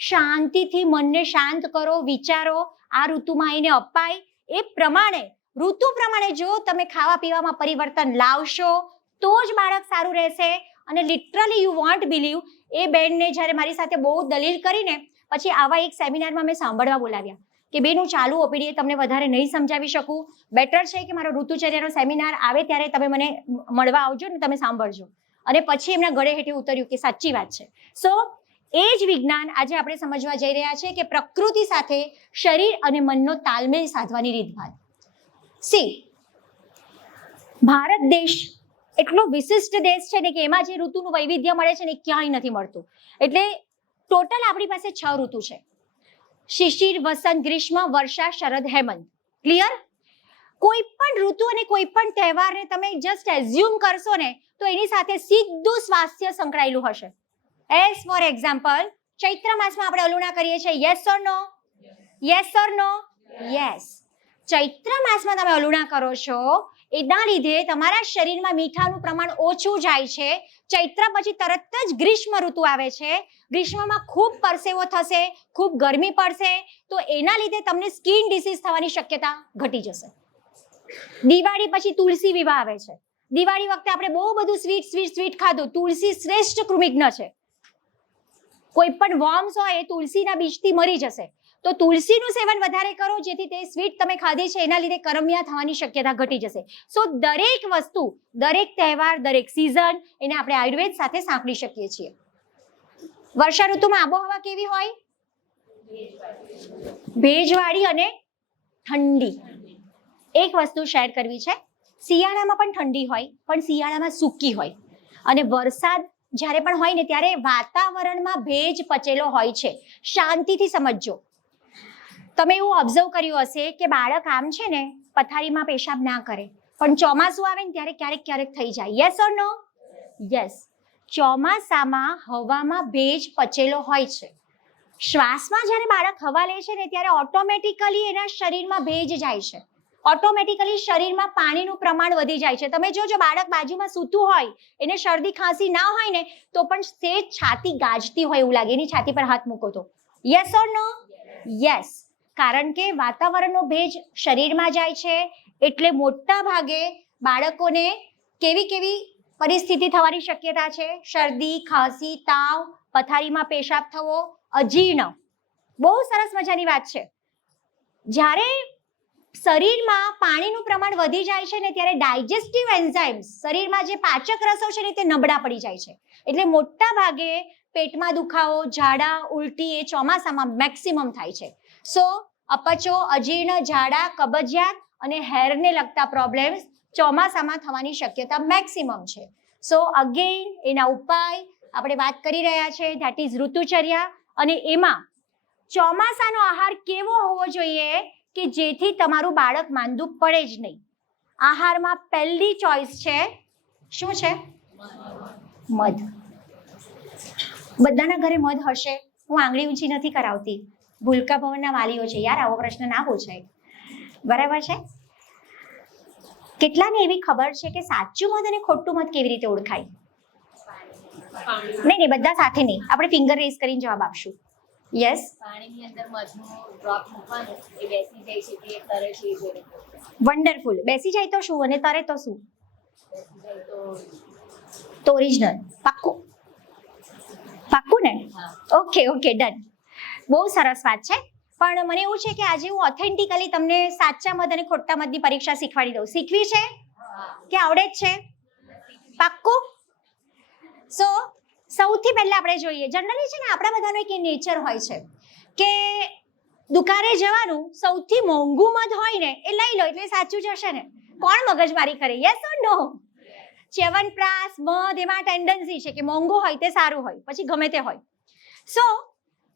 શાંતિથી મનને શાંત કરો, વિચારો આ ઋતુમાં એને અપાય એ પ્રમાણે, ઋતુ પ્રમાણે જો તમે ખાવા પીવામાં પરિવર્તન લાવશો તો જ બાળક સારું રહેશે. અને લિટરલી યુ વોન્ટ બિલીવ, એ બેનને જ્યારે મારી સાથે બહુ દલીલ કરીને પછી આવા એક સેમિનારમાં મેં સાંભળવા બોલાવ્યા કે બેન હું ચાલુ ઓપીડીએ તમને વધારે નહીં સમજાવી શકું, બેટર છે કે મારો ઋતુચર્યાનો સેમિનાર આવે ત્યારે તમે મને મળવા આવજો ને તમે સાંભળજો. અને પછી એમના ગળે હેઠે ઉતર્યું કે સાચી વાત છે. સો એ જ વિજ્ઞાન આજે આપણે સમજવા જઈ રહ્યા છે કે પ્રકૃતિ સાથે શરીર અને મનનો તાલમેલ સાધવાની રીતભાત. સી, ભારત દેશ એટલો વિશિષ્ટ દેશ છે ને કે એમાં જે ઋતુનું વૈવિધ્ય મળે છે ને ક્યાંય નથી મળતું. એટલે ટોટલ આપણી પાસે 6 ઋતુ છે: શિશિર, વસંત, ગ્રીષ્મ, વર્ષા, શરદ, હેમંત. ક્લિયર? કોઈ પણ ઋતુ અને કોઈ પણ તહેવારને તમે જસ્ટ એઝ્યુમ કરશો ને તો એની સાથે સીધું સ્વાસ્થ્ય સંકળાયેલું હશે. એઝ ફોર એક્ઝામ્પલ, ચૈત્ર માસમાં આપણે અલુણા કરીએ છીએ. Yes or no? Yes or no? Yes. ચૈત્ર માસમાં તમે અલુણા કરો છો એના લીધે તમારા શરીરમાં મીઠાનું પ્રમાણ ઓછું જાય છે. ચૈત્ર પછી તરત જ ગ્રીષ્મ ઋતુ આવે છે. ગ્રીષ્મમાં ખૂબ પરસેવો થશે, ખૂબ ગરમી પડશે, તો એના લીધે તમને સ્કિન ડિસીઝ થવાની શક્યતા ઘટી જશે. દિવાળી પછી તુલસી વિવાહ આવે છે. દિવાળી વખતે આપણે બહુ બધું સ્વીટ ખાધું. તુલસી શ્રેષ્ઠ કૃમિજ્ઞ છે. કોઈ પણ વર્મ્સ હોય એ તુલસીના બીજથી મરી જશે. તો તુલસીનું સેવન વધારે કરો જેથી તે સ્વીટ તમે ખાધી છે એના લીધે કરમિયા થવાની શક્યતા ઘટી જશે. સો દરેક વસ્તુ, દરેક તહેવાર, દરેક સિઝન એને આપણે આયુર્વેદ સાથે સાંકળી શકીએ છીએ. વર્ષા ઋતુમાં આબોહવા કેવી હોય? ભેજવાળી અને ઠંડી. એક વસ્તુ શેર કરવી છે, શિયાળામાં પણ ઠંડી હોય પણ શિયાળામાં સૂકી હોય. અને વરસાદ જ્યારે પણ હોય ને ત્યારે વાતાવરણમાં ભેજ પચેલો હોય છે. શાંતિથી સમજજો. તમે એવું ઓબ્ઝર્વ કર્યું હશે કે બાળક આમ છે ને પથારીમાં પેશાબ ના કરે પણ ચોમાસું આવે ને ત્યારે ક્યારેક થઈ જાય. Yes or no? યસ. ચોમાસામાં હવામાં ભેજ પચેલો હોય છે. શ્વાસમાં જ્યારે બાળક હવા લે છે ને ત્યારે ઓટોમેટિકલી એના શરીરમાં ભેજ જાય છે. ઓટોમેટિકલી શરીરમાં પાણીનું પ્રમાણ વધી જાય છે. તમે જોજો બાળક બાજુમાં સૂતું હોય, એને શરદી ખાંસી ના હોય ને તો પણ સેજ છાતી ગાજતી હોય એવું લાગે. એની છાતી પર હાથ મૂકો તો. Yes or no? યસ. કારણ કે વાતાવરણનો ભેજ શરીરમાં જાય છે એટલે મોટા ભાગે બાળકોને કેવી પરિસ્થિતિ થવાની શક્યતા છે? શરદી, ખાંસી, તાવ, પથારીમાં પેશાબ થવો, અજીર્ણ. બહુ સરસ મજાની વાત છે. જ્યારે શરીરમાં પાણીનું પ્રમાણ વધી જાય છે ને ત્યારે ડાયજેસ્ટિવ એન્ઝાઇમ્સ, શરીરમાં જે પાચક રસો છે ને તે નબળા પડી જાય છે. એટલે મોટા ભાગે પેટમાં દુખાવો, ઝાડા, ઉલટી એ ચોમાસામાં મેક્સિમમ થાય છે. સો અપચો, અજીર્ણ, ઝાડા, કબજિયાત અને હેરને લગતા પ્રોબ્લેમ્સ ચોમાસામાં થવાની શક્યતા મેક્સિમમ છે. સો અગેન એના ઉપાય આપણે વાત કરી રહ્યા છે, ધેટ ઇઝ ઋતુચર્યા. અને એમાં ચોમાસાનો આહાર કેવો હોવો જોઈએ કે જેથી તમારું બાળક માંદું પડે જ નહીં. આહારમાં પહેલી ચોઈસ છે, શું છે? મધ. બધાના ઘરે મધ હશે. હું આંગળી ઊંચી નથી કરાવતી, ભૂલકા ભવનના વાલીઓ છે યાર, આવો પ્રશ્ન ના પૂછાય. બરાબર છે? કેટલાને એવી ખબર છે કે સાચું મધ અને ખોટું મધ કેવી રીતે ઓળખાય? નહીં, બધા સાથે નહીં, આપણે ફિંગર રેઝ કરીને જવાબ આપશું. યસ. પાણીની અંદર મધનું ડ્રોપ મૂકવાનું, એ બેસી જાય છે કે તરે છે એ જોડે. વન્ડરફુલ. બેસી જાય તો શું અને તરે તો શું? બેસી જાય તો ઓરિજિનલ. પાક્કું? પાક્કું ને? Okay done. બહુ સરસ વાત છે. પણ મને એવું છે કે આજે હું ઓથેન્ટિકલી તમને સાચા મધ અને ખોટા મધની પરીક્ષા શીખવાડી દઉં. શીખવી છે કે આવડે જ છે? પાક્કું? સો સૌથી પહેલા આપણે જોઈએ, જનરલી છે ને આપણા બધાનો એક નેચર હોય છે કે દુકાને જવાનું, સૌથી મોંઘું મધ હોય ને એ લઈ લો એટલે સાચું જ હશે ને. કોણ મગજમારી કરે? યસ ઓર નો? ચ્યવનપ્રાશ, મધ, એમાં ટેન્ડન્સી છે કે મોંઘું હોય તે સારું હોય, પછી ગમે તે હોય. સો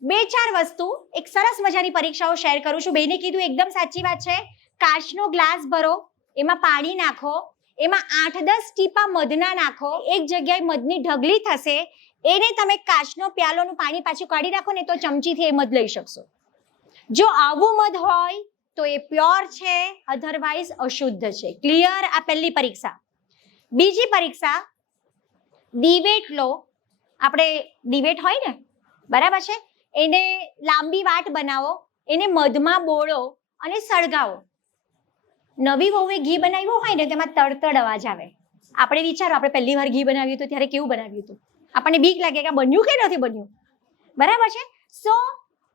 2-4 વસ્તુ એક સરસ મજાની પરીક્ષાઓ શેર કરું છું. બેને કીધું એકદમ સાચી વાત છે. કાચનો ગ્લાસ ભરો, એમાં પાણી નાખો, એમાં 8-10 ટીપા મધના નાખો, એક જગ્યાએ મધની ઢગલી થશે, એને તમે કાચનો પ્યાલોનું પાણી પાછું કાઢી નાખો ને તો ચમચીથી એ મધ લઈ શકશો. જો આવું મધ હોય તો એ પ્યોર છે, અધરવાઇઝ અશુદ્ધ છે. ક્લિયર? આ પહેલી પરીક્ષા. બીજી પરીક્ષા, ડિબેટ લો. આપણે ડિબેટ હોય ને, બરાબર છે, એને લાંબી વાટ બનાવો, એને મધમાં બોળો અને સળગાવો. નવી વહુએ ઘી બનાવ્યું હોય ને તેમાં તડતડ અવાજ આવે. આપણે વિચારો, આપણે પહેલી વાર ઘી બનાવ્યું હતું ત્યારે કેવું બનાવ્યું હતું? આપણને બીક લાગે કે બન્યું કે નથી બન્યું, બરાબર છે. સો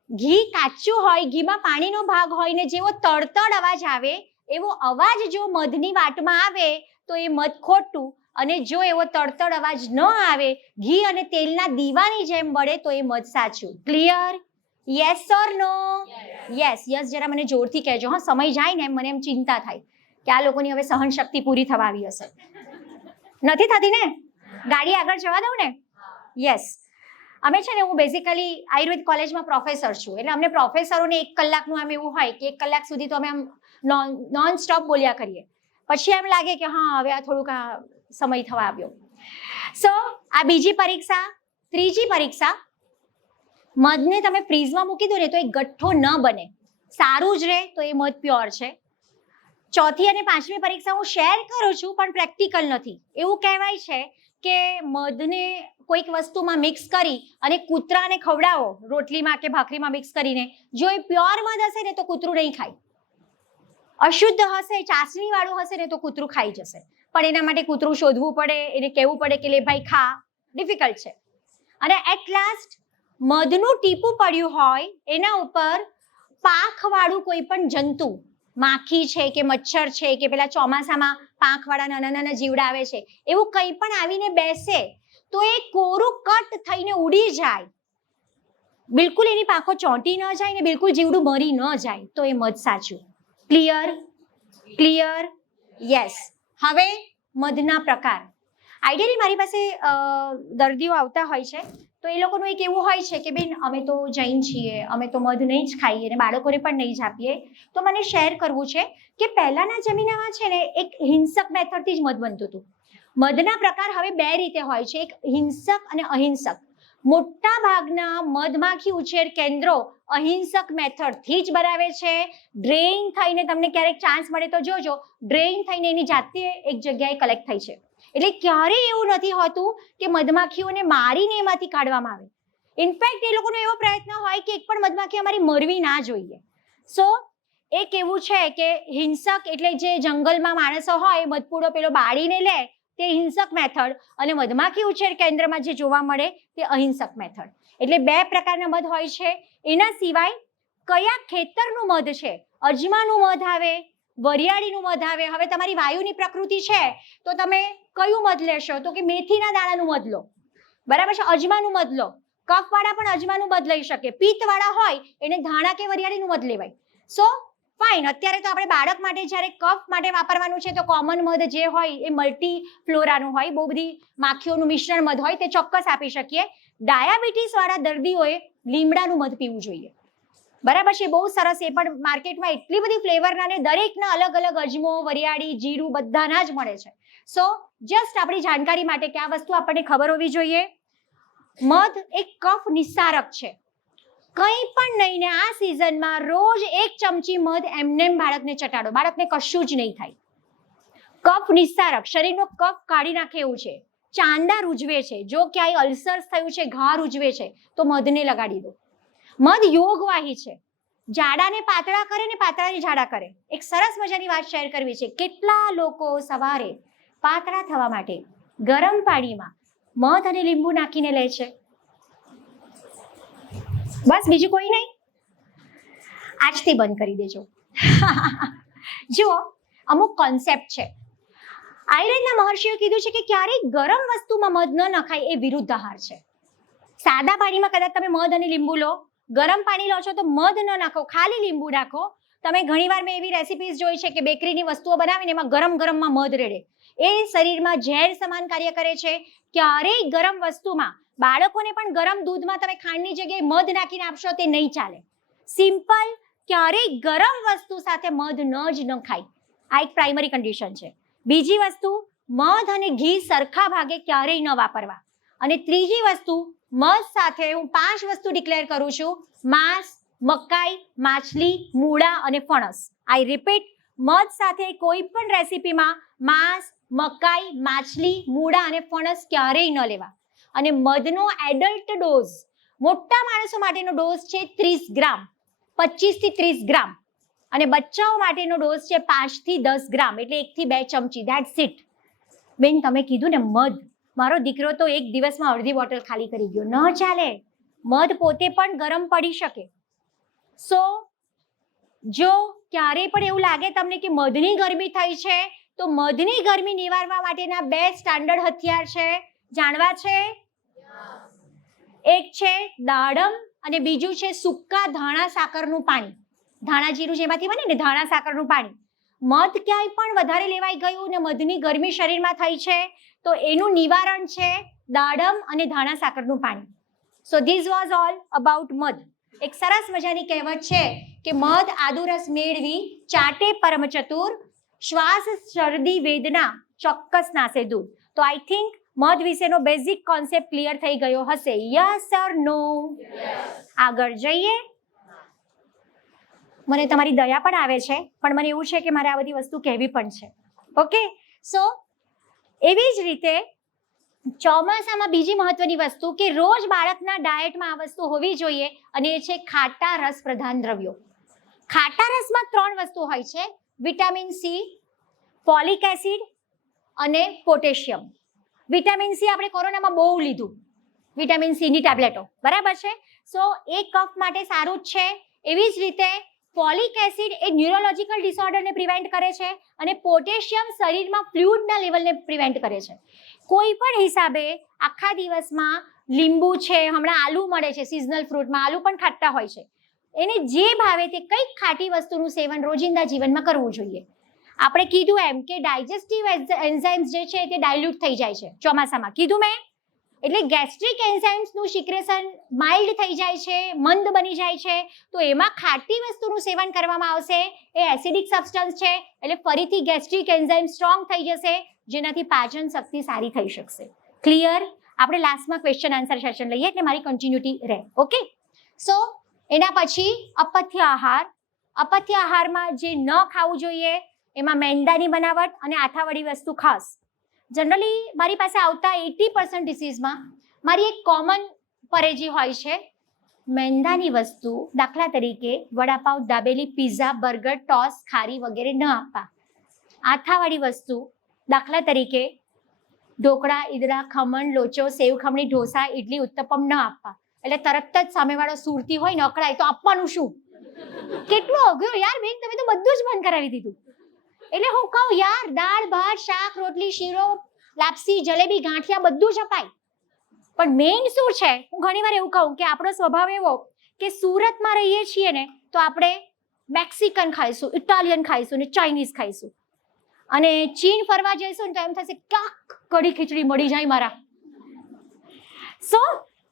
ઘી કાચું હોય, ઘીમાં પાણીનો ભાગ હોય ને જેવો તડતડ અવાજ આવે એવો અવાજ જો મધની વાટમાં આવે તો એ મધ ખોટું, અને જો એવો તડતડ અવાજ ન આવે, ઘી અને તેલના દીવાની જેમ બળે તો એ મધ સાચું. Clear? Yes or no? Yes. Yes જરા મને જોરથી કહેજો. હા, સમય જાય ને મને એમ ચિંતા થાય કે આ લોકોની હવે સહન શક્તિ પૂરી થવા આવી હશે. નથી થતી ને? ગાડી આગળ જવા દઉં ને? યસ. અમે છે ને, હું બેઝિકલી આયુર્વેદ કોલેજમાં પ્રોફેસર છું, એટલે અમને પ્રોફેસરોને 1 કલાકનું આમ એવું હોય કે 1 કલાક સુધી તો અમે આમ નોન સ્ટોપ બોલ્યા કરીએ. પછી એમ લાગે કે હા હવે આ થોડુંક સમય થવા આવ્યો. સો આ બીજી પરીક્ષા. ત્રીજી પરીક્ષા, મધને તમે ફ્રીઝમાં મૂકી દો ને તો એ ગઠ્ઠો ન બને, સારું જ રહે તો એ મધ પ્યોર છે. ચોથી અને પાંચમી પરીક્ષા હું શેર કરું છું પણ પ્રેક્ટિકલ નથી. એવું કહેવાય છે કે મધને કોઈક વસ્તુમાં મિક્સ કરી અને કૂતરાને ખવડાવો, રોટલીમાં કે ભાખરીમાં મિક્સ કરીને, જો એ પ્યોર મધ હશે ને તો કૂતરું નહીં ખાય. અશુદ્ધ હશે, ચાસણી વાળું હશે ને તો કૂતરું ખાઈ જશે. પણ એના માટે કૂતરું શોધવું પડે, એને કહેવું પડે કે લે ભાઈ ખા. ડિફિકલ્ટ છે. અને એટ લાસ્ટ, મધનું ટીપું પડ્યું હોય એના ઉપર પાંખવાળું કોઈ પણ જંતુ, માખી છે કે મચ્છર છે કે પેલા ચોમાસામાં પાંખવાળા નાના નાના જીવડા આવે છે, એવું કંઈ પણ આવીને બેસે તો એ કોરું કટ થઈને ઉડી જાય. બિલકુલ એની પાંખો ચોંટી ન જાય ને બિલકુલ જીવડું મરી ન જાય તો એ મધ સાચું. ક્લિયર? ક્લિયર? યસ. હવે મધના પ્રકાર. આઈડિયલી મારી પાસે દર્દીઓ આવતા હોય છે તો એ લોકોનું એક એવું હોય છે કે બેન અમે તો જૈન છીએ, અમે તો મધ નહીં જ ખાઈએ અને બાળકોને પણ નહીં જ આપીએ. તો મને શેર કરવું છે કે પહેલાના જમાનામાં છે ને એક હિંસક મેથડથી જ મધ બનતું હતું. મધના પ્રકાર હવે 2 રીતે હોય છે, એક હિંસક અને અહિંસક. મોટા ભાગના મધમાખી ઉછેર કેન્દ્રો અહિંસક મેથડથી જ બનાવે છે. ડ્રેઇન થઈને, તમને ક્યારેક ચાન્સ મળે તો જોજો, ડ્રેઇન થઈને એની જાતે એક જગ્યાએ કલેક્ટ થઈ છે. એટલે ક્યારેય એવું નથી હોતું કે મધમાખીઓને મારીને એમાંથી કાઢવામાં આવે. ઇનફેક્ટ એ લોકોનો એવો પ્રયત્ન હોય કે એક પણ મધમાખી અમારી મરવી ના જોઈએ. સો એક એવું છે કે હિંસક એટલે જે જંગલમાં માણસો હોય મધપૂડો પેલો બાળીને લે તે હિંસક મેથડ, અને મધમાખી ઉછેર કેન્દ્રમાં જે જોવા મળે તે અહિંસક મેથડ. એટલે 2 પ્રકારના મધ હોય છે. એના સિવાય કયા ખેતરનું મધ છે, અજમાનું મધ આવે, વરિયાળીનું મધ આવે. હવે તમારી વાયુની પ્રકૃતિ છે તો તમે કયું મધ લેશો? તો કે મેથીના દાણાનું મધ લો, બરાબર છે, અજમાનું મધ લો. કફવાળા પણ અજમાનું મધ લઈ શકે. પિત્તવાળા હોય એને ધાણા કે વરિયાળીનું મધ લેવાય. સો ફાઇન. અત્યારે તો આપણે બાળક માટે જ્યારે કફ માટે વાપરવાનું છે તો કોમન મધ જે હોય એ મલ્ટી ફ્લોરાનું હોય, બહુ બધી માખીઓનું મિશ્રણ મધ હોય, તે ચોક્કસ આપી શકીએ. ડાયાબિટીસ વાળા દર્દીઓએ લીમડાનું મધ પીવું જોઈએ, બરાબર છે. બહુ સરસ. એ પણ માર્કેટમાં એટલી બધી ફ્લેવરના ને દરેકના અલગ અલગ અજમો, વરિયાળી, જીરું બધાના જ મળે છે. સો જસ્ટ આપણી જાણકારી માટે કે આ વસ્તુ આપણને ખબર હોવી જોઈએ. મધ એક કફ નિસ્સારક છે. કંઈ પણ નહીં ને આ સિઝનમાં રોજ 1 ચમચી મધ એમનેમ બાળકને ચટાડો, બાળકને કશું જ નહીં થાય. કફ નિસ્સારક, શરીરનો કફ કાઢી નાખે એવું છે. ચાંદા રૂજવે છે, જો ક્યાંય અલ્સર થયું છે, ઘા રૂજવે છે તો મધને લગાડી દો. મધ યોગવાહી છે, જાડાને પાતળા કરે ને પાતળાને જાડા કરે. એક સરસ મજાની વાત શેર કરવી છે. કેટલા લોકો સવારે પાતળા થવા માટે ગરમ પાણીમાં મધ અને લીંબુ નાખીને લે છે? બસ, બીજું કોઈ નહીં. આજથી બંધ કરી દેજો. જુઓ, અમુક કોન્સેપ્ટ છે. આયુર્વેદના મહર્ષિઓએ કીધું છે કે ક્યારેય ગરમ વસ્તુમાં મધ ન નખાય, એ વિરુદ્ધ આહાર છે. સાદા પાણીમાં કદાચ તમે મધ અને લીંબુ લો, ગરમ પાણી લો છો તો મધ ન નાખો, ખાલી લીંબુ નાખો. તમે ઘણીવાર મેં એવી રેસિપીઝ જોઈ છે કે બેકરીની વસ્તુઓ બનાવીને એમાં ગરમ ગરમમાં મધ રેડે. એ શરીરમાં ઝેર સમાન કાર્ય કરે છે. ક્યારેય ગરમ વસ્તુમાં, બાળકોને પણ ગરમ દૂધમાં તમે ખાંડની જગ્યાએ મધ નાખીને આપશો તે નહીં ચાલે. સિમ્પલ, ક્યારેય ગરમ વસ્તુ સાથે મધ ન ખાય. આ એક પ્રાઇમરી કન્ડિશન છે. બીજી વસ્તુ, મધ અને ઘી સરખા ભાગે ક્યારેય ન વાપરવા. અને ત્રીજી વસ્તુ, મધ સાથે હું 5 વસ્તુ ડિક્લેર કરું છું: માંસ, મકાઈ, માછલી, મૂળા અને ફણસ. આઈ રિપીટ, મધ સાથે કોઈ પણ રેસીપીમાં માંસ, મકાઈ, માછલી, મૂળા અને ફણસ ક્યારેય ન લેવા. અને મધનો એડલ્ટ ડોઝ, મોટા માણસો માટેનો ડોઝ છે 30 ગ્રામ, 25 થી 30 ગ્રામ. અને બચ્ચાઓ માટેનો ડોઝ છે 5 થી 10 ગ્રામ, એટલે 1 થી 2 ચમચી. That's it. બેન, તમે કીધું ને મધ, મારો દીકરો તો એક દિવસમાં અડધી બોટલ ખાલી કરી ગયો. ન ચાલે. મધ પોતે પણ ગરમ પડી શકે. સો જો ક્યારે પણ એવું લાગે તમને કે મધની ગરમી થઈ છે, તો મધની ગરમી નિવારવા માટેના 2 સ્ટાન્ડર્ડ હથિયાર છે. જાણવા છે? એક છે દાડમ અને બીજું છે સૂકા ધાણા સાકરનું પાણી. ધાણા જીરું જેમાંથી બને ને, ધાણા સાકરનું પાણી. મધ ક્યાંય પણ વધારે લેવાઈ ગયું ને મધની ગરમી શરીરમાં થઈ છે, તો એનું નિવારણ છે દાડમ અને ધાણા સાકરનું પાણી. સો ધીસ વોઝ ઓલ અબાઉટ મધ. એક સરસ મજાની કહેવત છે કે મધ આદુરસ મેળવી ચાટે પરમ ચતુર, શ્વાસ શરદી વેદના ચોક્કસ નાસે દૂર. તો આઈ થિંક મધ વિશેનો બેઝિક કોન્સેપ્ટ ક્લિયર થઈ ગયો હશે. યસ ઓર નો? આગળ જઈએ. મને તમારી દયા પણ આવે છે, પણ મને એવું છે કે મારે આ બધી વસ્તુ કહેવી પણ છે. ઓકે, સો એવી જ રીતે ચોમાસામાં બીજી મહત્વની વસ્તુ કે રોજ બાળકના ડાયટમાં આ વસ્તુ હોવી જોઈએ, અને એ છે ખાટા રસ પ્રધાન દ્રવ્યો. ખાટા રસમાં 3 વસ્તુ હોય છે: વિટામિન સી, ફોલિક એસિડ અને પોટેશિયમ. વિટામિન સી આપણે કોરોનામાં બહુ લીધું, વિટામિન સીની ટેબ્લેટો, બરાબર છે. સો એ કફ માટે સારું જ છે. એવી જ રીતે ફોલિક એસિડ એ ન્યુરોલોજિકલ ડિસઓર્ડરને પ્રિવેન્ટ કરે છે, અને પોટેશિયમ શરીરમાં ફ્લુઇડના લેવલને પ્રિવેન્ટ કરે છે. કોઈ પણ હિસાબે આખા દિવસમાં લીંબુ છે, હમણાં આલુ મળે છે સિઝનલ ફ્રૂટમાં, આલુ પણ ખાટા હોય છે. એને જે ભાવે તે કંઈક ખાટી વસ્તુનું સેવન રોજિંદા જીવનમાં કરવું જોઈએ. આપણે કીધું એમ કે ડાયજેસ્ટિવ એન્ઝાઇમ્સ જે છે તે ડાયલ્યુટ થઈ જાય છે ચોમાસામાં, કીધું મેં. એટલે ગેસ્ટ્રિક એન્ઝાઇમ્સનું સિક્રેશન માઇલ્ડ થઈ જાય છે, મંદ બની જાય છે. તો એમાં ખાટી વસ્તુનું સેવન કરવામાં આવશે, એ એસિડિક સબસ્ટન્સ છે, એટલે ફરીથી ગેસ્ટ્રિક એન્ઝાઇમ સ્ટ્રોંગ થઈ જશે, જેનાથી પાચન શક્તિ સારી થઈ શકશે. ક્લિયર? આપણે લાસ્ટમાં ક્વેશ્ચન આન્સર સેશન લઈએ એટલે મારી કન્ટિન્યુટી રહે. ઓકે, સો એના પછી અપથ્ય આહાર. અપથ્ય આહારમાં જે ન ખાવું જોઈએ એમાં મેંદાની બનાવટ અને આથાવાળી વસ્તુ ખાસ. જનરલી મારી પાસે આવતા 80% ડિસીઝમાં મારી એક કોમન પરેજી હોય છે મેંદાની વસ્તુ. દાખલા તરીકે vada pav, dabeli, pizza, burger, toss, ખારી વગેરે ન આપવા. આથાવાળી વસ્તુ દાખલા તરીકે ઢોકળા, ઈદડા, ખમણ, લોચો, સેવ ખમણી, ઢોસા, ઇડલી, ઉત્તપમ ન આપવા. એટલે તરત જ સામેવાળો સુરતી હોય ને અકળાય તો આપવાનું શું? કેટલું અઘરું યાર બેન, તમે તો બધું જ બંધ કરાવી દીધું. એટલે હું કહું યાર, દાળ ભાત, શાક, રોટલી, શીરો, લાપસી, જલેબી, ગાંઠિયા બધું જ અપાય. પણ મેઇન શું છે, હું ઘણીવાર એવું કહું કે આપણો સ્વભાવ એવો કે સુરતમાં રહીએ છીએ ને તો આપણે મેક્સિકન ખાઈશું, ઇટાલિયન ખાઈશું ને ચાઇનીઝ ખાઈશું, અને ચીન ફરવા જઈશું ને તો એમ થશે કાક કઢી ખીચડી મળી જાય મારા. સો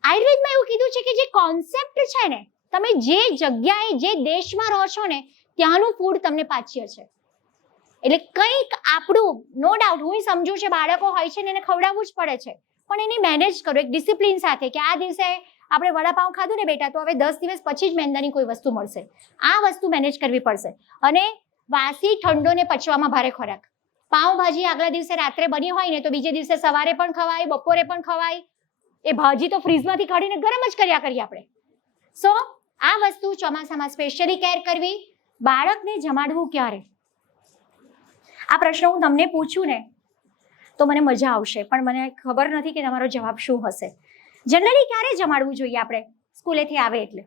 આયુર્વેદમાં એવું કીધું છે કે જે કોન્સેપ્ટ છે ને, તમે જે જગ્યાએ જે દેશમાં રહો છો ને ત્યાંનું ફૂડ તમને પાચ્ય છે. એટલે કંઈક આપણું, નો ડાઉટ હું સમજુ છે બાળકો હોય છે ને એને ખવડાવવું જ પડે છે, પણ એની મેનેજ કરો એક ડિસિપ્લિન સાથે કે આ દિવસે આપણે વડાપાઉં ખાધું ને બેટા, તો હવે 10 દિવસ પછી જ મેંદાની કોઈ વસ્તુ મળશે. આ વસ્તુ મેનેજ કરવી પડશે. અને વાસી ઠંડો ને પચવામાં ભારે ખોરાક. પાઉંભાજી આગલા દિવસે રાત્રે બની હોય ને તો બીજે દિવસે સવારે પણ ખવાય, બપોરે પણ ખવાય. એ ભાજી તો ફ્રીજમાંથી કાઢીને ગરમ જ કર્યા કરીએ આપણે. સો આ વસ્તુ ચોમાસામાં સ્પેશિયલી કેર કરવી. બાળકને જમાડવું ક્યારે? આ પ્રશ્ન હું તમને પૂછું ને તો મને મજા આવશે, પણ મને ખબર નથી કે તમારો જવાબ શું હશે. જનરલી ક્યારે જમાડવું જોઈએ આપણે? સ્કૂલેથી આવે એટલે.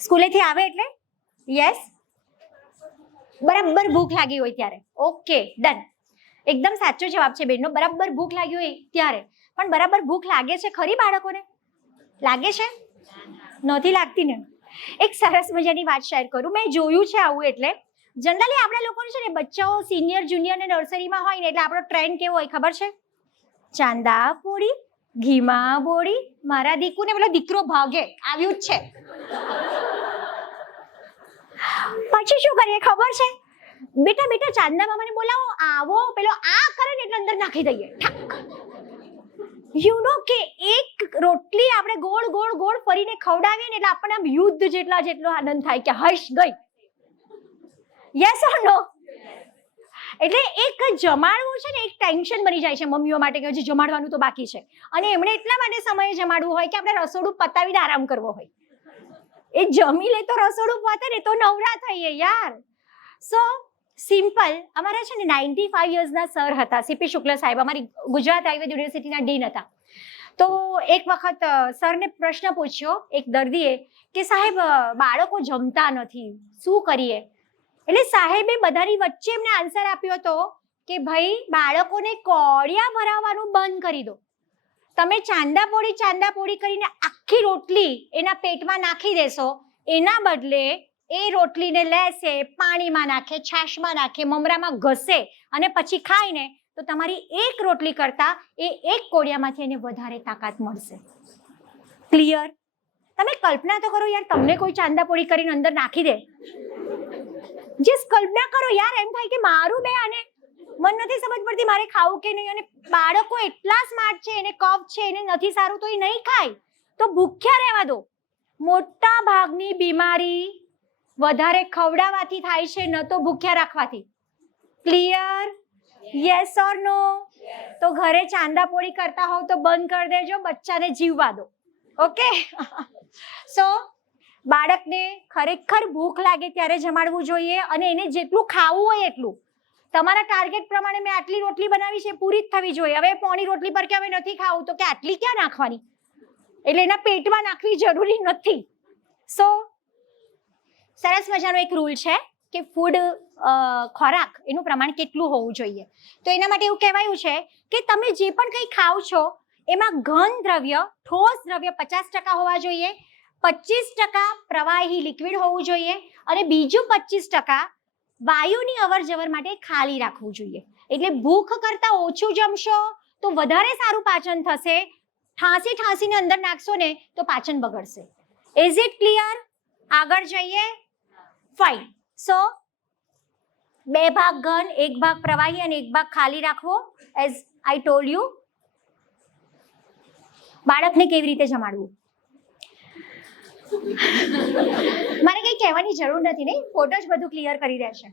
સ્કૂલેથી આવે એટલે યસ, બરાબર ભૂખ લાગી હોય ત્યારે. Okay, done. એકદમ સાચો જવાબ છે બેનનો, બરાબર ભૂખ લાગી હોય ત્યારે. પણ બરાબર ભૂખ લાગે છે ખરી બાળકોને? લાગે છે? નથી લાગતી ને? એક સરસ મજાની વાત શેર કરું. મેં જોયું છે આવું. એટલે જનરલી આપણા લોકોને છે ને બચ્ચાઓ સિનિયર જુનિયર ને નર્સરીમાં હોય ને એટલે આપણો ટ્રેન્ડ કેવો હોય ખબર છે? ચાંદા પોળી, ઘીમાં બોળી, મારા દીકુને પેલો દીકરો ભાગે, આવ્યું જ છે. પછી શું કરીએ ખબર છે? બેટા બેટા ચાંદા મામાને બોલાવો, આવો, પેલો આ કરે ને એટલે અંદર નાખી દઈએ, ઠાક. યુ નો કે એક રોટલી આપણે ગોળ ગોળ ગોળ ફરીને ખવડાવીએ ને એટલે આપણને આમ યુદ્ધ જેટલો આનંદ થાય કે હશ ગઈ. યસ ઓર નો? એટલે એક જમાડવું છે ને એક ટેન્શન બની જાય છે મમ્મીઓ માટે કે હજી જમાડવાનું તો બાકી છે, અને એમણે એટલા માટે સમયે જમાડવું હોય કે આપણે રસોડું પતાવીને આરામ કરવો હોય. એ જમી લે તો રસોડું પતે ને તો નવરા થઈએ યાર. સો સિમ્પલ. અમારા છે ને 95 યર્સના સર હતા, સીપી શુક્લ સાહેબ, અમારી ગુજરાત આયુર્વેદ યુનિવર્સિટીના ડીન હતા. તો એક વખત સરને પ્રશ્ન પૂછ્યો એક દર્દીએ કે સાહેબ બાળકો જમતા નથી, શું કરીએ? એટલે સાહેબે બધાની વચ્ચે એમને આન્સર આપ્યો હતો કે ભાઈ બાળકોને કોળિયા ભરાવવાનું બંધ કરી દો. તમે ચાંદા પોળી કરીને આખી રોટલી એના પેટમાં નાખી દેશો, એના બદલે એ રોટલીને લેશે, પાણીમાં નાખે, છાશમાં નાખે, મમરામાં ઘસે અને પછી ખાઈને તો તમારી એક રોટલી કરતા એ એક કોળિયામાંથી એને વધારે તાકાત મળશે. ક્લિયર? તમે કલ્પના તો કરો યાર, તમને કોઈ ચાંદા પોળી કરીને અંદર નાખી દે, જે કલ્પના કરો યાર, એમ થાય કે મારું બે આને મન નથી સમજ પડતી મારે ખાવું કે નહીં. અને બાળકો એટલા સ્માર્ટ છે, એને કફ છે, એને નથી સારું તો એ નહીં ખાય, તો ભૂખ્યા રહેવા દો. મોટા ભાગની બીમારી વધારે ખવડાવવાથી થાય છે, ન તો ભૂખ્યા રાખવાથી. ક્લિયર? યસ ઓર નો? તો ઘરે ચાંદા પોળી કરતા હોવ તો બંધ કરી દેજો, બચ્ચાને જીવવા દો. ઓકે? સો બાળકને ખરેખર ભૂખ લાગે ત્યારે જમાડવું જોઈએ, અને એને જેટલું ખાવું હોય એટલું. તમારા ટાર્ગેટ પ્રમાણે મેં આટલી રોટલી બનાવી છે, પૂરી જ થવી જોઈએ. હવે પોણી રોટલી પર કે હવે નથી ખાવું તો કે આટલી ક્યાં નાખવાની, એટલે એના પેટમાં નાખવી જરૂરી નથી. સો સરસ મજાનો એક રૂલ છે કે ફૂડ ખોરાક એનું પ્રમાણ કેટલું હોવું જોઈએ. તો એના માટે એવું કહેવાયું છે કે તમે જે પણ કંઈ ખાઓ છો એમાં ઘન દ્રવ્ય, ઠોસ દ્રવ્ય 50% હોવા જોઈએ, 25% પ્રવાહી લિક્વિડ હોવું જોઈએ, અને બીજું 25% વાયુની અવર જવર માટે ખાલી રાખવું જોઈએ. એટલે ભૂખ કરતા ઓછું જમશો તો વધારે સારું પાચન થશે. ઠાંસીને અંદર નાખશો ને તો પાચન બગડશે. Is it clear? આગળ જઈએ. ફાઇન. સો 2 ભાગ ઘન, 1 ભાગ પ્રવાહી અને 1 ભાગ ખાલી રાખવો. As I told you. બાળકને કેવી રીતે જમાડવું મારે કંઈ કહેવાની જરૂર નથી, નહીં? ફોટો જ બધું ક્લિયર કરી દેશે.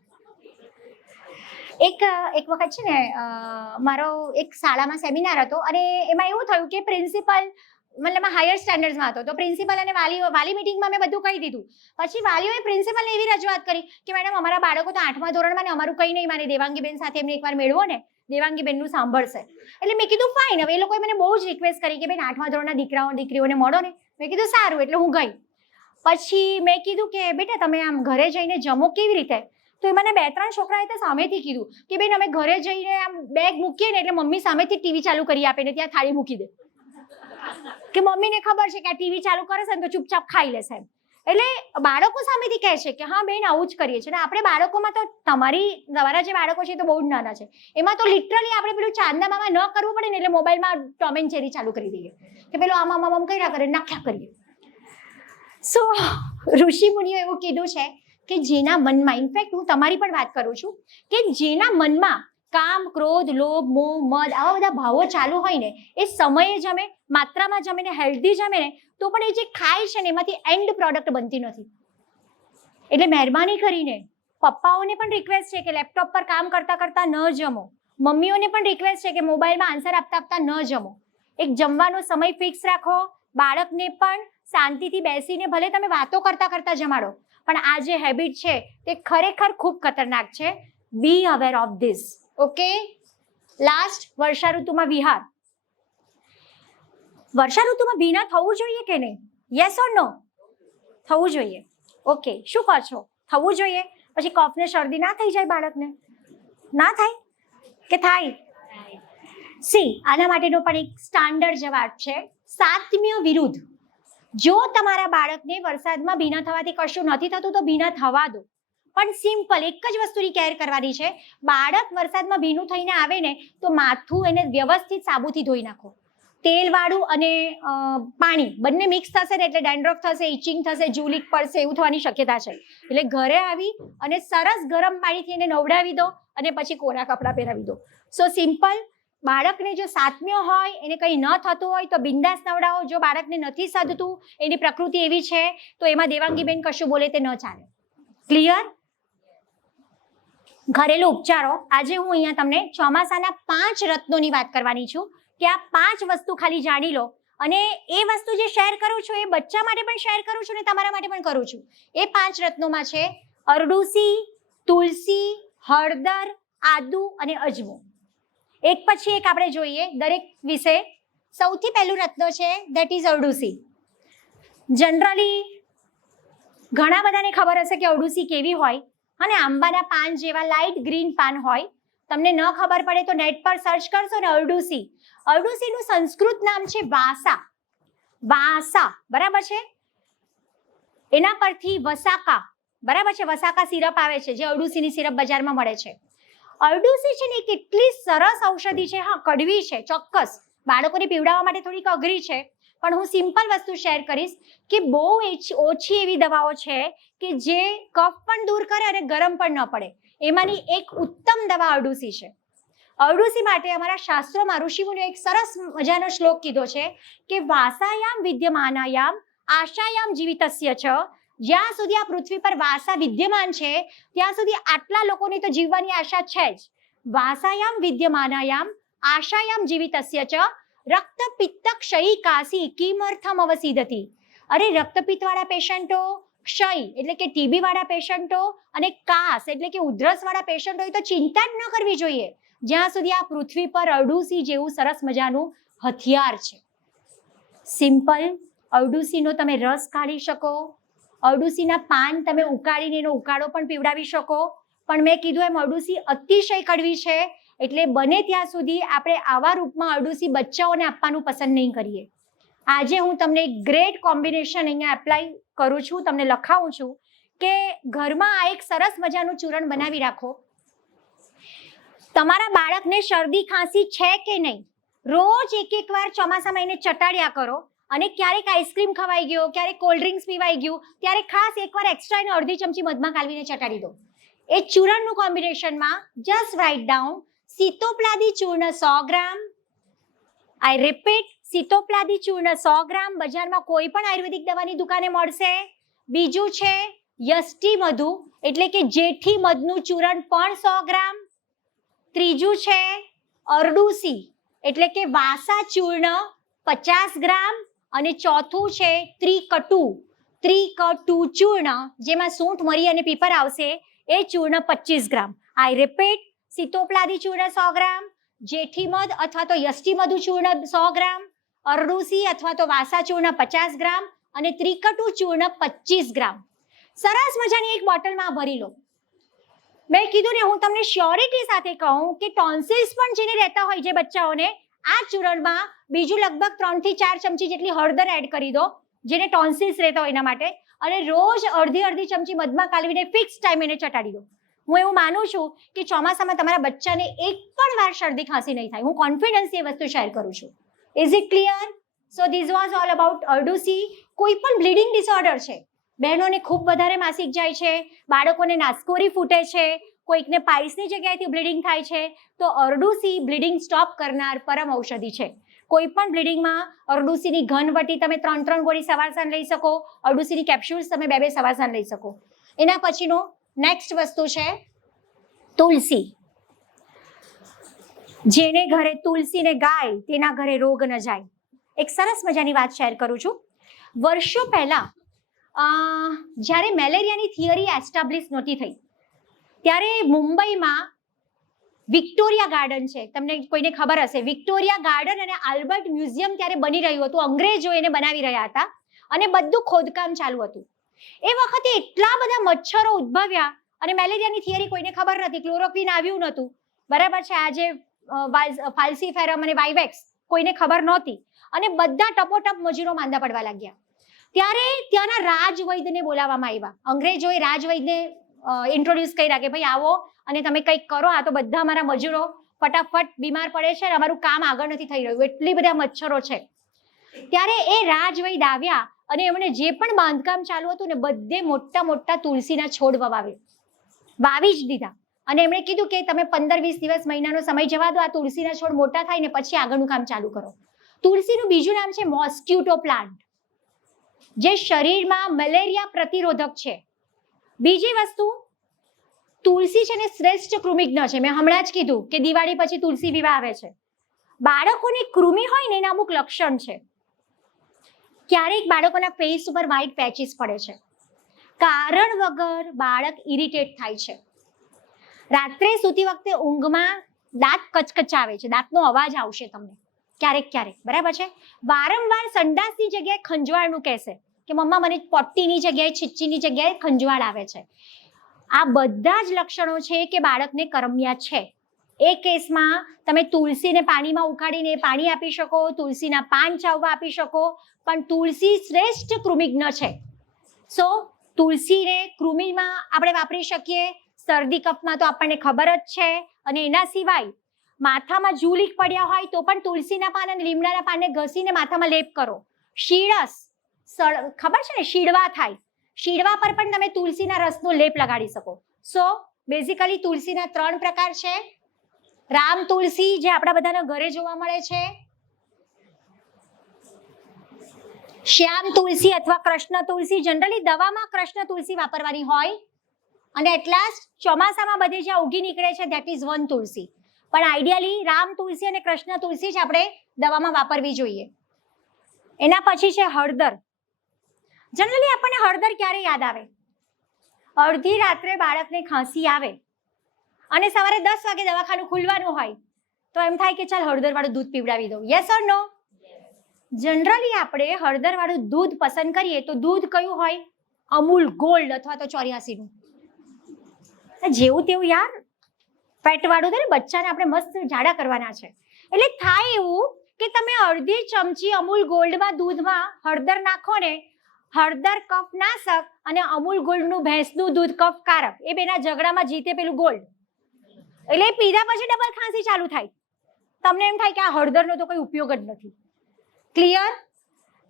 એક વખત છે ને મારો એક શાળામાં સેમિનાર હતો, અને એમાં એવું થયું કે પ્રિન્સિપલ મતલબ હાયર સ્ટેન્ડર્ડ્સમાં હતો, તો પ્રિન્સિપલ અને વાલી મિટિંગમાં મેં બધું કહી દીધું. પછી વાલીઓએ પ્રિન્સિપલને એવી રજૂઆત કરી કે મેડમ અમારા બાળકો તો 8મા ધોરણમાં ને અમારું કંઈ નહીં માને, દેવાંગીબેન સાથે એમને એકવાર મેળવો ને, દેવાંગીબેનનું સાંભળશે. એટલે મેં કીધું ફાઇન. હવે એ લોકોએ મને બહુ જ રિક્વેસ્ટ કરી કે બેન 8મા ધોરણના દીકરાઓ દીકરીઓને મળો ને. મેં કીધું સારું, એટલે હું ગઈ. પછી મેં કીધું કે બેટા તમે આમ ઘરે જઈને જમો કેવી રીતે? તો એ મને 2-3 છોકરાએ તો સામેથી કીધું કે બેન અમે ઘરે જઈને આમ બેગ મૂકીએ ને એટલે મમ્મી સામેથી ટીવી ચાલુ કરી આપે ને ત્યાં થાળી મૂકી દે, કે મમ્મીને ખબર છે કે આ ટીવી ચાલુ કરે છે ને તો ચૂપચાપ ખાઈ લેશે એમ. એટલે બાળકો સામેથી કહે છે કે હા બેન આવું જ કરીએ છીએ. અને આપણે બાળકોમાં તો તમારા જે બાળકો છે તો બહુ જ નાના છે, એમાં તો લિટરલી આપણે પેલું ચાંદા મામા ન કરવું પડે ને એટલે મોબાઈલમાં ટોમ એન્ડ જેરી ચાલુ કરી દઈએ કે પેલું આમ કર્યા કરે, નાખ્યા કરીએ. સો ઋષિ મુનિઓ એવું કીધું છે કે જેના મનમાં, ઇનફેક્ટ હું તમારી પણ વાત કરું છું, કે જેના મનમાં કામ, ક્રોધ, લોભ, મોહ, મદ આવા બધા ભાવો ચાલુ હોય ને એ સમયે જમે, માત્રામાં જમે ને હેલ્ધી જમે ને તો પણ એ જે ખાય છે ને એમાંથી એન્ડ પ્રોડક્ટ બનતી નથી. એટલે મહેરબાની કરીને પપ્પાઓને પણ રિક્વેસ્ટ છે કે લેપટોપ પર કામ કરતા કરતા ન જમો. મમ્મીઓને પણ રિક્વેસ્ટ છે કે મોબાઈલમાં આન્સર આપતા ન જમો. એક જમવાનો સમય ફિક્સ રાખો. બાળકને પણ શાંતિથી બેસીને ભલે તમે વાતો કરતા કરતા જમાડો, પણ આ જે હેબિટ છે તે ખરેખર ખૂબ ખતરનાક છે. Be aware of this. Okay? Last, વર્ષા ઋતુમાં વિહાર. વર્ષા ઋતુમાં ભીના થવું જોઈએ કે નહીં? Yes or no? થવું જોઈએ. ઓકે, શું કહો છો? થવું જોઈએ. પછી કફ ને શરદી ના થઈ જાય બાળકને? ના થાય કે થાય? સી, આના માટેનો પણ એક સ્ટાન્ડર્ડ જવાબ છે, સાતમ્ય વિરુદ્ધ. જો તમારા બાળકને વરસાદમાં ભીના થવાથી કશું નથી થતું તો ભીના થવા દો, પણ સિમ્પલ એક જ વસ્તુની કેર કરવાની છે. બાળક વરસાદમાં ભીનું થઈને આવે ને તો માથું એને વ્યવસ્થિત સાબુથી ધોઈ નાખો. તેલવાળું અને પાણી બંને મિક્સ થશે ને એટલે ડેન્ડ્રફ થશે, ઇચિંગ થશે, જૂલીક પડશે, એવું થવાની શક્યતા છે. એટલે ઘરે આવી અને સરસ ગરમ પાણીથી એને નવડાવી દો અને પછી કોરા કપડાં પહેરાવી દો. સો સિમ્પલ. બાળકને જો સાતમ્યો હોય, એને કંઈ ન થતું હોય તો બિંદાસ નવડાવો. જો બાળકને નથી સદતું, એની પ્રકૃતિ એવી છે તો એમાં દેવાંગીબેન કશું બોલે તે ન ચાલે. ક્લિયર? ઘરેલું ઉપચારો. આજે હું અહીંયા તમને ચોમાસાના 5 રત્નોની વાત કરવાની છું કે આ 5 વસ્તુ ખાલી જાણી લો. અને એ વસ્તુ જે શેર કરું છું એ બચ્ચા માટે પણ શેર કરું છું ને તમારા માટે પણ કરું છું. એ 5 રત્નોમાં છે અરડુસી, તુલસી, હળદર, આદુ અને અજમો. એક પછી એક આપણે જોઈએ દરેક વિશે. સૌથી પહેલું રત્ન છે દેટ ઇઝ અરડુસી. જનરલી ઘણા બધાને ખબર હશે કે અરડુસી કેવી હોય, અને આંબાના પાન જેવા લાઇટ ગ્રીન પાન હોય. તમને ન ખબર પડે તો નેટ પર સર્ચ કરશો ને અરડુસી. અરડુસીનું સંસ્કૃત નામ છે વાસા. વાસા, બરાબર છે? એના પરથી વસાકા, બરાબર છે? વસાકા સિરપ આવે છે, જે અરડુસીની સિરપ બજારમાં મળે છે. અરડુસી છે ને એ કેટલી સરસ ઔષધિ છે. હા, કડવી છે ચોક્કસ, બાળકોને પીવડાવવા માટે થોડીક અઘરી છે, પણ હું સિમ્પલ વસ્તુ શેર કરીશ કે બહુ ઓછી એવી દવાઓ છે કે જે કફ પણ દૂર કરે અને ગરમ પણ ન પડે. એમાંની એક ઉત્તમ દવા અરડુસી છે. અરડુસી માટે અમારા શાસ્ત્રોમાં ઋષિમુનિએ એક સરસ મજાનો શ્લોક કીધો છે કે વાસાયામ વિદ્યમાનાયામ આશાયામ જીવિતસ્ય ચ. જ્યાં સુધી આ પૃથ્વી પર વાસા વિદ્યમાન છે ત્યાં સુધી આટલા લોકોની તો જીવવાની આશા છે જ. વાસાયામ વિદ્યમાનાયામ આશાયામ જીવિતસ્ય ચ રક્ત પિત્ત ક્ષયી કાસી કિમર્થમ અવસીદતી. અરે રક્તપિત્ત વાળા પેશન્ટો, ક્ષય એટલે કે ટીબી વાળા પેશન્ટો અને કાસ એટલે કે ઉધરસ વાળા પેશન્ટો તો ચિંતા જ ન કરવી જોઈએ જ્યાં સુધી આ પૃથ્વી પર અરડુસી જેવું સરસ મજાનું હથિયાર છે. સિમ્પલ. અરડુસીનો તમે રસ કાઢી શકો, અરડુસીના પાન તમે ઉકાળીને એનો ઉકાળો પણ પીવડાવી શકો, પણ મેં કીધું એમ અરડુસી અતિશય કડવી છે એટલે બને ત્યાં સુધી આપણે આવા રૂપમાં અરડુસી બચ્ચાઓને આપવાનું પસંદ નહીં કરીએ. આજે હું તમને એક ગ્રેટ કોમ્બિનેશન અહીંયા એપ્લાય કરું છું, તમને લખાવું છું કે ઘરમાં આ એક સરસ મજાનું ચૂરણ બનાવી રાખો. તમારા બાળકને શરદી ખાંસી છે કે નહીં, રોજ એક વાર ચોમાસામાં એને ચટાડ્યા કરો. અને ક્યારેક આઈસ્ક્રીમ ખવાઈ ગયો, ક્યારેક કોલ્ડ ડ્રિંક્સ પીવાઈ ગયું, ત્યારે ખાસ એકવાર એક્સ્ટ્રા એને અડધી ચમચી મધમાં કાલવીને ચટાડી દો. એ ચૂરણનું કોમ્બિનેશનમાં just write down Sitopaladi churna 100 gram. I repeat, Sitopaladi churna 100 gram બજારમાં કોઈ પણ આયુર્વેદિક દવાની દુકાને મળશે. બીજું છે યષ્ટી મધુ એટલે કે જેઠી મધનું ચૂરણ પણ 100 ગ્રામ. ત્રીજું છે અરડુસી એટલે કે વાસા ચૂર્ણ 50 ગ્રામ. અને ચોથું છે ત્રિકટુ ચૂર્ણ, જેમાં સૂંઠ, મરી અને પીપર આવશે, એ ચૂર્ણ 25 ગ્રામ. આઈ રિપીટ, સીતોપલાદી ચૂર્ણ 100 ગ્રામ, જેઠી મધ અથવા તો યષ્ટી મધુ ચૂર્ણ 100 ગ્રામ, અરડુસી અથવા તો વાસા ચૂર્ણ 50 ગ્રામ અને ત્રિકટુ ચૂર્ણ 25 ગ્રામ. સરસ મજાની એક બોટલમાં ભરી લો. મેં કીધું ને, હું તમને શ્યોરિટી સાથે કહું કે ટોન્સિલ્સ પણ જેને રહેતા હોય જે બચ્ચાઓને, આ ચૂરણમાં બીજું લગભગ 3 થી 4 ચમચી જેટલી હળદર એડ કરી દો જેને ટોન્સિલ્સ રહેતા હોય એના માટે, અને રોજ અડધી ચમચી મધમાં કાલવીને ફિક્સ ટાઈમ એને ચટાડી દો. હું એવું માનું છું કે ચોમાસામાં તમારા બચ્ચાને એક પણ વાર શરદી ખાંસી નહીં થાય. હું કોન્ફિડન્સથી એ વસ્તુ શેર કરું છું. Is it clear? So this was all about ardusi. કોઈ પણ બ્લીડિંગ ડિસઓર્ડર છે, બહેનોને ખૂબ વધારે માસિક જાય છે, બાળકોને નાસકોરી ફૂટે છે, કોઈકને પાઇલ્સની જગ્યાએથી બ્લીડિંગ થાય છે, તો અરડુસી બ્લીડિંગ સ્ટોપ કરનાર પરમ ઔષધિ છે. કોઈ પણ બ્લીડિંગમાં અરડુસીની ઘનવટી તમે 3 ગોળી સવાર સાંજ લઈ શકો, અરડુસીની કેપ્સ્યુલ્સ તમે 2 સવાર સાંજ લઈ શકો. એના પછીનો નેક્સ્ટ વસ્તુ છે તુલસી. જેને ઘરે તુલસીને ગાય તેના ઘરે રોગ ન જાય. એક સરસ મજાની વાત શેર કરું છું. વર્ષો પહેલા જ્યારે મેલેરિયાની થિયરી એસ્ટાબ્લિશ નહોતી થઈ ત્યારે મુંબઈમાં વિક્ટોરિયા ગાર્ડન છે, તમને કોઈને ખબર હશે, વિક્ટોરિયા ગાર્ડન અને આલ્બર્ટ મ્યુઝિયમ ત્યારે બની રહ્યું હતું. અંગ્રેજો એને બનાવી રહ્યા હતા અને બધું ખોદકામ ચાલુ હતું. એ વખતે એટલા બધા મચ્છરો ઉદ્ભવ્યા અને મેલેરિયાની થિયરી કોઈને ખબર નથી, ક્લોરોક્વિન આવ્યું નહોતું, બરાબર છે. આજે ફાલ્સીફેરમ અને વાઇવેક્સ કોઈને ખબર નહોતી અને બધા ટપોટપ મજૂરો માંદા પડવા લાગ્યા. ત્યારે ત્યાંના રાજવૈદ્યને બોલાવવામાં આવ્યા. અંગ્રેજોએ રાજવૈદ્યને ઇન્ટ્રોડ્યુસ કર્યા કે ભાઈ આવો અને તમે કંઈક કરો, આ તો બધા અમારા મજૂરો ફટાફટ બીમાર પડે છે અને અમારું કામ આગળ નથી થઈ રહ્યું, એટલી બધા મચ્છરો છે. ત્યારે એ રાજવૈદ આવ્યા અને એમણે જે પણ બાંધકામ ચાલુ હતું ને બધે મોટા મોટા તુલસીના છોડ વાવી જ દીધા અને એમણે કીધું કે તમે 15-20 દિવસ મહિનાનો સમય જવા દો, આ તુલસીના છોડ મોટા થાય ને પછી આગળનું કામ ચાલુ કરો. તુલસીનું બીજું નામ છે મોસ્કિટો પ્લાન્ટ, જે શરીરમાં મેલેરિયા પ્રતિરોધક છે. બીજી વસ્તુ, તુલસી છે ને શ્રેષ્ઠ કૃમિજ્ઞ છે. મેં હમણાં જ કીધું કે દિવાળી પછી તુલસી વિવાહ આવે છે. બાળકોની કૃમિ હોય ને એના અમુક લક્ષણ છે. ક્યારેક બાળકોના ફેસ ઉપર વ્હાઇટ પેચીસ પડે છે, કારણ વગર બાળક ઇરિટેટ થાય છે, રાત્રે સૂતી વખતે ઊંઘમાં દાંત કચકચાવે છે, દાંતનો અવાજ આવશે તમને ક્યારેક ક્યારેક, બરાબર છે. વારંવાર સંડાસની જગ્યાએ ખંજવાળનું કહેશે કે મમ્મા મને પોટ્ટીની જગ્યાએ છીચ્ચીની જગ્યાએ ખંજવાળ આવે છે. આ બધા જ લક્ષણો છે કે બાળકને કરમિયા છે. એ કેસમાં તમે તુલસીને પાણીમાં ઉકાળીને પાણી આપી શકો, તુલસીના પાન ચાવવા આપી શકો, પણ તુલસી શ્રેષ્ઠ કૃમિજ્ઞ છે. સો તુલસીને કૃમિમાં આપણે વાપરી શકીએ, શરદી કફમાં તો આપણને ખબર જ છે. અને એના સિવાય માથામાં જૂલીક પડ્યા હોય તો પણ તુલસીના પાન અને લીમડાના પાનને ઘસીને માથામાં લેપ કરો. શીળસ ખબર છે ને, શીડવા થાય, શીડવા પર પણ તમે તુલસીના રસનો લેપ લગાડી શકો. સો બેઝિકલી તુલસીના 3 પ્રકાર છે. રામ તુલસી જે આપણા બધાના ઘરે જોવા મળે છે, શ્યામ તુલસી અથવા કૃષ્ણ તુલસી, જનરલી દવામાં કૃષ્ણ તુલસી વાપરવાની હોય, અને એટલા જ ચોમાસામાં બધે જ્યાં ઉગી નીકળે છે ધેટ ઇઝ વન તુલસી. પણ આઈડિયલી રામ તુલસી અને કૃષ્ણ તુલસી જ આપણે દવામાં વાપરવી જોઈએ. એના પછી છે હળદર. જનરલી આપણને હળદર ક્યારે યાદ આવે? અડધી રાત્રે બાળકને ખાંસી આવે અને સવારે 10 વાગે દવાખાનું ખુલવાનું હોય તો એમ થાય કે ચાલ હળદરવાળું દૂધ પીવડાવી દઉં. Yes or no? જનરલી આપણે હળદરવાળું દૂધ પસંદ કરીએ તો દૂધ કયું હોય? અમૂલ ગોલ્ડ અથવા તો 84નું. જેવું તેવું યાર, ફેટવાળું ને, બચ્ચાને આપણે મસ્ત જાડા કરવાના છે. એટલે થાય એવું કે તમે અડધી ચમચી અમૂલ ગોલ્ડમાં દૂધમાં હળદર નાખો ને, હળદર કફ નાશક અને અમૂલ ગોલ્ડનું ભેંસનું દૂધ કફકારક, એ બેના ઝઘડામાં જીતે પેલું ગોલ્ડ. એટલે પીધા પછી ડબલ ખાંસી ચાલુ થાય. તમને એમ થાય કે આ હળદરનો તો કોઈ ઉપયોગ જ નથી. ક્લિયર?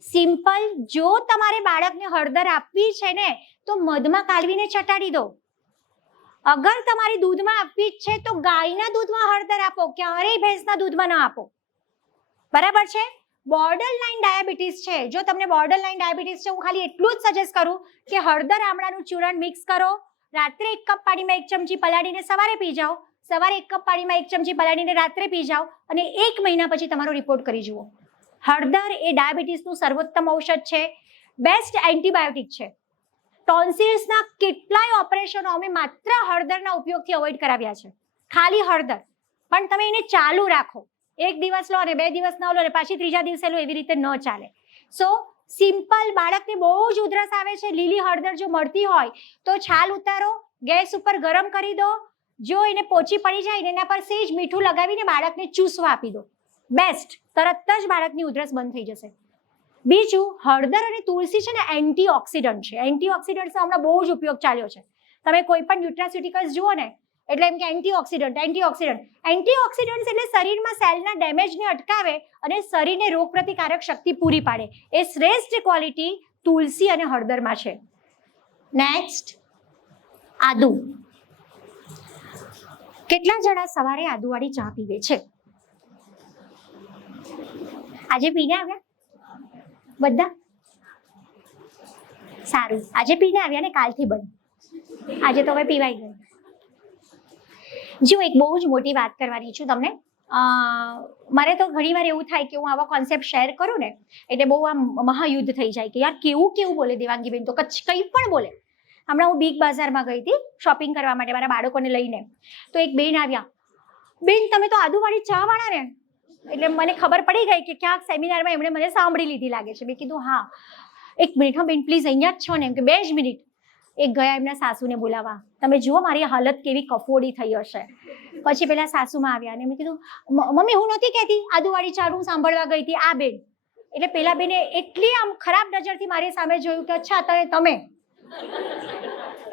સિમ્પલ. જો તમારે બાળકને હળદર આપવી છે ને તો મધમાં કાલવીને ચટાડી દો. અગર તમારી દૂધમાં આપવી જ છે તો ગાયના દૂધમાં હળદર આપો, ક્યારેય ભેંસના દૂધમાં ન આપો. બરાબર છે? બોર્ડર લાઇન ડાયાબિટીસ છે, જો તમને બોર્ડર લાઇન ડાયાબિટીસ છે, હું ખાલી એટલું જ સજેસ્ટ કરું કે હળદર આમળાનું ચૂર્ણ મિક્સ કરો, રાત્રે 1 કપ પાણીમાં 1 ચમચી પલાળીને સવારે પી જાઓ, સવારે 1 કપ પાણીમાં 1 ચમચી પલાળીને રાત્રે પી જાઓ, અને 1 મહિના પછી તમારો રિપોર્ટ કરી જુઓ. હળદર એ ડાયાબિટીસનું સર્વોત્તમ ઔષધ છે, બેસ્ટ એન્ટીબાયોટિક છે. ટોન્સિલ્સના કેટલાય ઓપરેશનો અમે માત્ર હળદરના ઉપયોગથી અવોઇડ કરાવ્યા છે, ખાલી હળદર. પણ તમે એને ચાલુ રાખો, 1 દિવસ લો અને 2 દિવસ ન લો અને પાછી 3જા દિવસે લો, એવી રીતે ન ચાલે. સો સિમ્પલ. બાળકને બહુ જ ઉધરસ આવે છે, લીલી હળદર જો મળતી હોય તો છાલ ઉતારો, ગેસ ઉપર ગરમ કરી દો, જો એને પોચી પડી જાય એના પર સેજ મીઠું લગાવીને બાળકને ચૂસવા આપી દો. બેસ્ટ. તરત જ બાળકની ઉધરસ બંધ થઈ જશે. બીજું, હળદર અને તુલસી છે ને એન્ટીઓક્સિડન્ટ છે. એન્ટીઓક્સિડન્ટ્સનો હમણાં બહુ જ ઉપયોગ ચાલ્યો છે. તમે કોઈ પણ ન્યુટ્રાસ્યુટિકલ્સ જુઓ ને એટલે એમ કે એન્ટીઓક્સિડન્ટ. એન્ટીઓક્સિડન્ટ્સ એટલે શરીરમાં સેલના ડેમેજને અટકાવે અને શરીરને રોગપ્રતિકારક શક્તિ પૂરી પાડે. એ શ્રેષ્ઠ ક્વોલિટી તુલસી અને હળદરમાં છે. નેક્સ્ટ, આદુ. કેટલા જણા સવારે આદુવાળી ચા પીવે છે? આજે પીને આવ્યા બધા? સારું, આજે પીને આવ્યા ને, કાલથી બંધ. આજે તો હવે પીવાઈ ગયું. જો એક બહુ જ મોટી વાત કરવાની છું તમને. મારે તો ઘણીવાર એવું થાય કે હું આવા કોન્સેપ્ટ શેર કરું ને એટલે બહુ આમ મહાયુદ્ધ થઈ જાય કે યાર કેવું બોલે દેવાંગીબેન, તો કંઈ પણ બોલે. હમણાં હું બિગ બજારમાં ગઈ હતી શોપિંગ કરવા માટે મારા બાળકોને લઈને, તો એક બેન આવ્યા, બેન તમે તો આદુવાળી ચા વાળા ને? એટલે મને ખબર પડી ગઈ કે ક્યાંક સેમિનારમાં એમણે મને સાંભળી લીધી લાગે છે. મેં કીધું હા. 1 મિનિટ, હા બેન પ્લીઝ, અહીંયા જ છો ને? એમ કે 2 જ મિનિટ. એક ગયા એમના સાસુને બોલાવવા. તમે જુઓ મારી હાલત કેવી કફોડી થઈ હશે. પછી પેલા સાસુમાં આવ્યા અને મેં કીધું મમ્મી હું નહોતી કહેતી આદુવાળી ચા, હું સાંભળવા ગઈ હતી આ બેન. એટલે પેલા બેને એટલી આમ ખરાબ નજરથી મારી સામે જોયું કે અચ્છા તમે.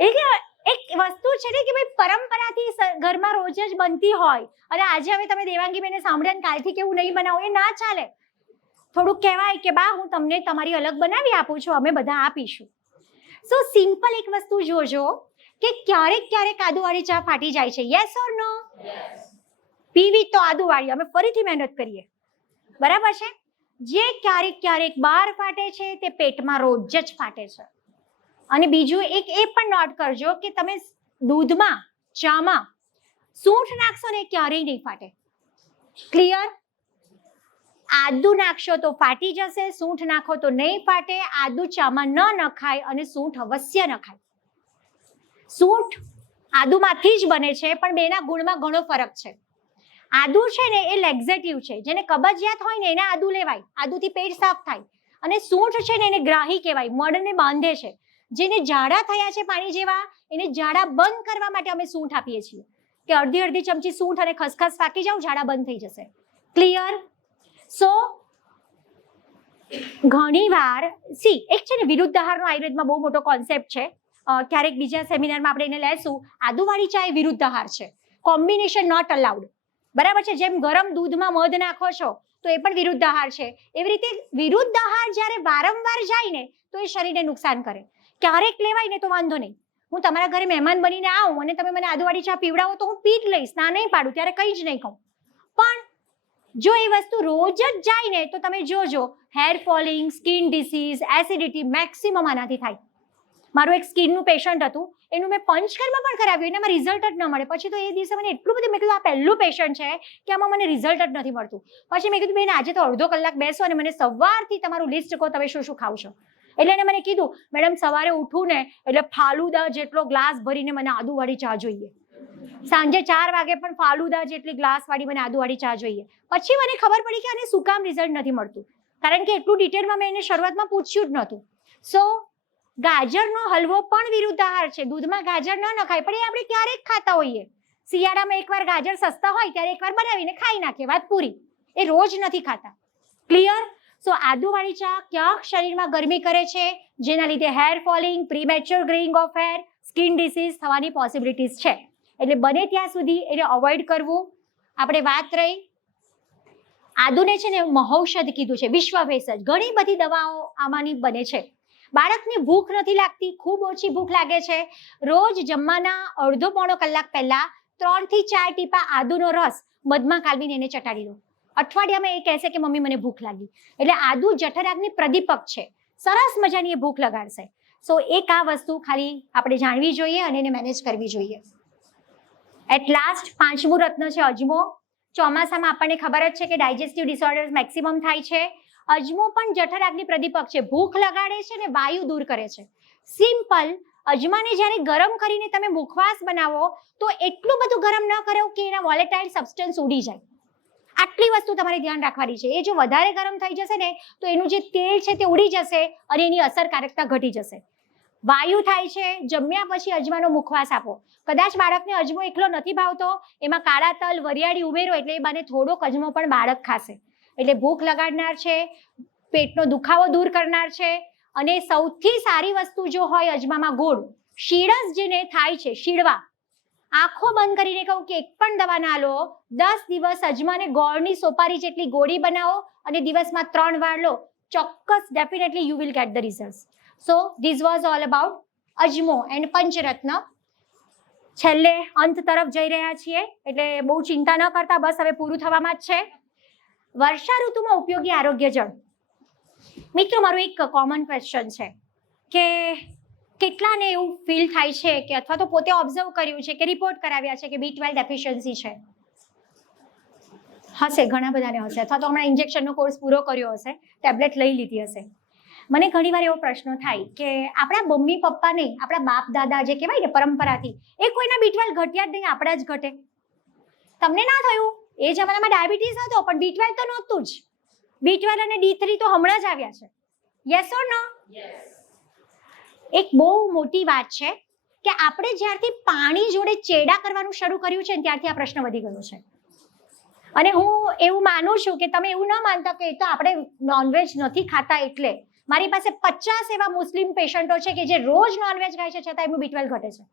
એટલે એક વસ્તુ છે ને કે ભાઈ પરંપરાથી ઘરમાં રોજ જ બનતી હોય અને આજે હવે તમે દેવાંગી બેને સાંભળ્યા કાલથી કેવું નહીં બનાવો, એ ના ચાલે. થોડુંક કહેવાય કે બા હું તમને તમારી અલગ બનાવી આપું છું, અમે બધા આપીશું. સો સિમ્પલ એક વસ્તુ જોજો કે ક્યારેક આદુવાળી ચા ફાટી જાય છે. Yes or no? પીવી તો આદુવાળી, અમે ફરીથી મહેનત કરીએ, બરાબર છે. જે ક્યારેક બહાર ફાટે છે તે પેટમાં રોજ જ ફાટે છે. અને બીજું એક એ પણ નોટ કરજો કે તમે દૂધમાં ચામાં સૂંઠ નાખશો ને ક્યારેય નહીં ફાટે. ક્લિયર? આદુ નાખશો તો ફાટી જશે, સૂંઠ નાખો તો નહીં ફાટે. આદુ ચામાં ન નખાય અને સૂંઠ અવશ્ય નખાય. સૂંઠ આદુમાંથી જ બને છે પણ બેના ગુણમાં ઘણો ફરક છે. આદુ છે ને એ લેક્ઝેટિવ છે, જેને કબજિયાત હોય ને એને આદુ લેવાય, આદુથી પેટ સાફ થાય. અને સૂંઠ છે ને એને ગ્રાહી કહેવાય, મળને બાંધે છે. જેને ઝાડા થયા છે પાણી જેવા, એને ઝાડા બંધ કરવા માટે અમે સૂંઠ આપીએ છીએ કે અડધી ચમચી સૂંઠ અને ખસખસ ફાકી જાવ, ઝાડા બંધ થઈ જશે. ક્લિયર? સો ઘણીવાર એક છે ને વિરુદ્ધ આહારનો આયુર્વેદમાં બહુ મોટો કોન્સેપ્ટ છે. ક્યારેક બીજા સેમિનારમાં આપણે એને લેશું. આદુવાળી ચા એ વિરુદ્ધ આહાર છે, કોમ્બિનેશન નોટ અલાઉડ, બરાબર છે. જેમ ગરમ દૂધમાં મધ નાખો છો તો એ પણ વિરુદ્ધ આહાર છે. એવી રીતે વિરુદ્ધ આહાર જ્યારે વારંવાર જાય ને તો એ શરીરને નુકસાન કરે. ક્યારેક લેવાય ને તો વાંધો નહીં. હું તમારા ઘરે મહેમાન બનીને આવું અને તમે મને આદુવાળી ચા પીવડાવો તો હું પી જ લઈશ, ના નહીં પાડું, ત્યારે કંઈ જ નહીં કહું. પણ જો એ વસ્તુ રોજ જ જાય ને તો તમે જોજો hair falling, skin disease, acidity maximum આનાથી થાય. મારું એક સ્કિનનું પેશન્ટ હતું, એનું મેં પંચકર્મ પણ કરાવ્યું, એનામાં રિઝલ્ટ જ ન મળે. પછી તો એ દિવસે મને એટલું બધું, મેં કીધું આ પહેલું પેશન્ટ છે કે આમાં મને રિઝલ્ટ જ નથી મળતું. પછી મેં કીધું બેન આજે તો અડધો કલાક બેસો અને મને સવારથી તમારું લિસ્ટ કહો તમે શું શું ખાવ છો. એટલે એને મને કીધું મેડમ સવારે ઉઠું ને એટલે ફાલુદા જેટલો ગ્લાસ ભરીને મને આદુવાળી ચા જોઈએ, સાંજે 4 વાગે પણ ફાલુદા જેટલી ગ્લાસવાળી મને આદુવાળી ચા જોઈએ. પછી મને ખબર પડી કે આને શું કામ રિઝલ્ટ નથી મળતું, કારણ કે એટલું ડિટેલમાં મેં એને શરૂઆતમાં પૂછ્યું જ નહોતું. સો ગાજરનો હલવો પણ વિરુદ્ધ આહાર છે. દૂધમાં ગાજર ન નખાય, પણ એ આપણે ક્યારેક ખાતા હોઈએ. શિયાળામાં એકવાર ગાજર સસ્તા હોય ત્યારે એકવાર બનાવીને ખાઈ નાખીએ, વાત પૂરી. એ રોજ નથી ખાતા. ક્લિયર? સો આદુવાળી ચા ક્યાંક શરીરમાં ગરમી કરે છે, જેના લીધે hair falling, premature ગ્રેઇંગ of hair, skin disease થવાની પોસિબિલિટીઝ છે. એટલે બને ત્યાં સુધી એને અવોઇડ કરવું. આપણે વાત રહી આદુને છે ને મહૌષધ કીધું છે, વિશ્વ ભેષજ. ઘણી બધી દવાઓ આમાંની બને છે. બાળકને ભૂખ નથી લાગતી, ખૂબ ઓછી ભૂખ લાગે છે, રોજ જમવાના અડધો પોણો કલાક પહેલા 3 થી 4 ટીપા આદુનો રસ મધમાં કાલવીને એને ચટાડી દો. અઠવાડિયામાં એ કહેશે કે મમ્મી મને ભૂખ લાગી. એટલે આદુ જઠરાગ્નિ પ્રદીપક છે, સરસ મજાની એ ભૂખ લગાડશે. સો એક આ વસ્તુ ખાલી આપણે જાણવી જોઈએ અને એને મેનેજ કરવી જોઈએ. એટ લાસ્ટ 5મું રત્ન છે અજમો. ચોમાસામાં આપણને ખબર જ છે કે ડાયજેસ્ટિવ ડિસઓર્ડર્સ મેક્સિમમ થાય છે. અજમો પણ જઠરાગ્નિ પ્રદીપક છે, ભૂખ લગાડે છે ને વાયુ દૂર કરે છે. સિમ્પલ. અજમાને જ્યારે ગરમ કરીને તમે મુખવાસ બનાવો તો એટલું બધું ગરમ ન કરો કે એના વોલેટાઇલ સબસ્ટન્સ ઉડી જાય. આટલી વસ્તુ તમારે ધ્યાન રાખવાની છે. એ જો વધારે ગરમ થઈ જશે ને તો એનું જે તેલ છે તે ઉડી જશે અને એની અસરકારકતા ઘટી જશે. વાયુ થાય છે. જમ્યા પછી અજમાનો મુખવાસ આપો. કદાચ બાળકને અજમો એકલો નથી ભાવતો, એમાં કાળા તલ, વરિયાળી ઉમેરો એટલે એ બાને થોડોક અજમો પણ બાળક ખાશે. એટલે ભૂખ લગાડનાર છે, પેટનો દુખાવો દૂર કરનાર છે. અને સૌથી સારી વસ્તુ જો હોય અજમામાં ગોળ. શીળસ જેને થાય છે, શીળવા, આંખો બંધ કરીને કહું કે એક પણ દવા ના લો, 10 દિવસ અજમાને ગોળની સોપારી જેટલી ગોળી બનાવો અને દિવસમાં 3 વાર લો, ચોક્કસ definitely you will get the result. So this was all about અજમો એન્ડ પંચરત્ન. છેલ્લે અંત તરફ જઈ રહ્યા છીએ એટલે બહુ ચિંતા ન કરતા, બસ હવે પૂરું થવામાં જ છે. વર્ષા ઋતુમાં ઉપયોગી આરોગ્ય જળ. મિત્રો મારો એક કોમન ક્વેશ્ચન છે કે કેટલાને એવું ફીલ થાય છે કે અથવા તો પોતે ઓબ્ઝર્વ કર્યું છે કે રિપોર્ટ કરાવ્યા છે કે B12 ડેફિશિયન્સી છે. હશે, ઘણા બધાને હશે, અથવા તો હમણાં ઇન્જેક્શનનો કોર્સ પૂરો કર્યો હશે, ટેબ્લેટ લઈ લીધી હશે. મને ઘણીવાર એવો પ્રશ્ન થાય કે આપણા મમ્મી પપ્પા નહીં, આપણા બાપ દાદા જે કહેવાય ને પરંપરાથી, એ કોઈના B12 ઘટ્યા જ નહીં, આપણા જ ઘટે. તમને ના થયું? એ જમાનામાં ડાયાબિટીસ હતો પણ B12 તો નહોતું જ. B12 અને D3 તો હમણાં જ આવ્યા છે. યસ ઓર નો? એક બહુ મોટી વાત છે કે આપણે જ્યારથી પાણી જોડે ચેડા કરવાનું શરૂ કર્યું છે ત્યારથી આ પ્રશ્ન વધી ગયો છે. અને હું એવું માનું છું કે તમે એવું ન માનતા કે તો આપણે નોનવેજ નથી ખાતા એટલે. મારી પાસે 50 એવા મુસ્લિમ પેશન્ટો છે કે જે રોજ નોનવેજ ખાય છે છતાં એમનું B12 ઘટે છે.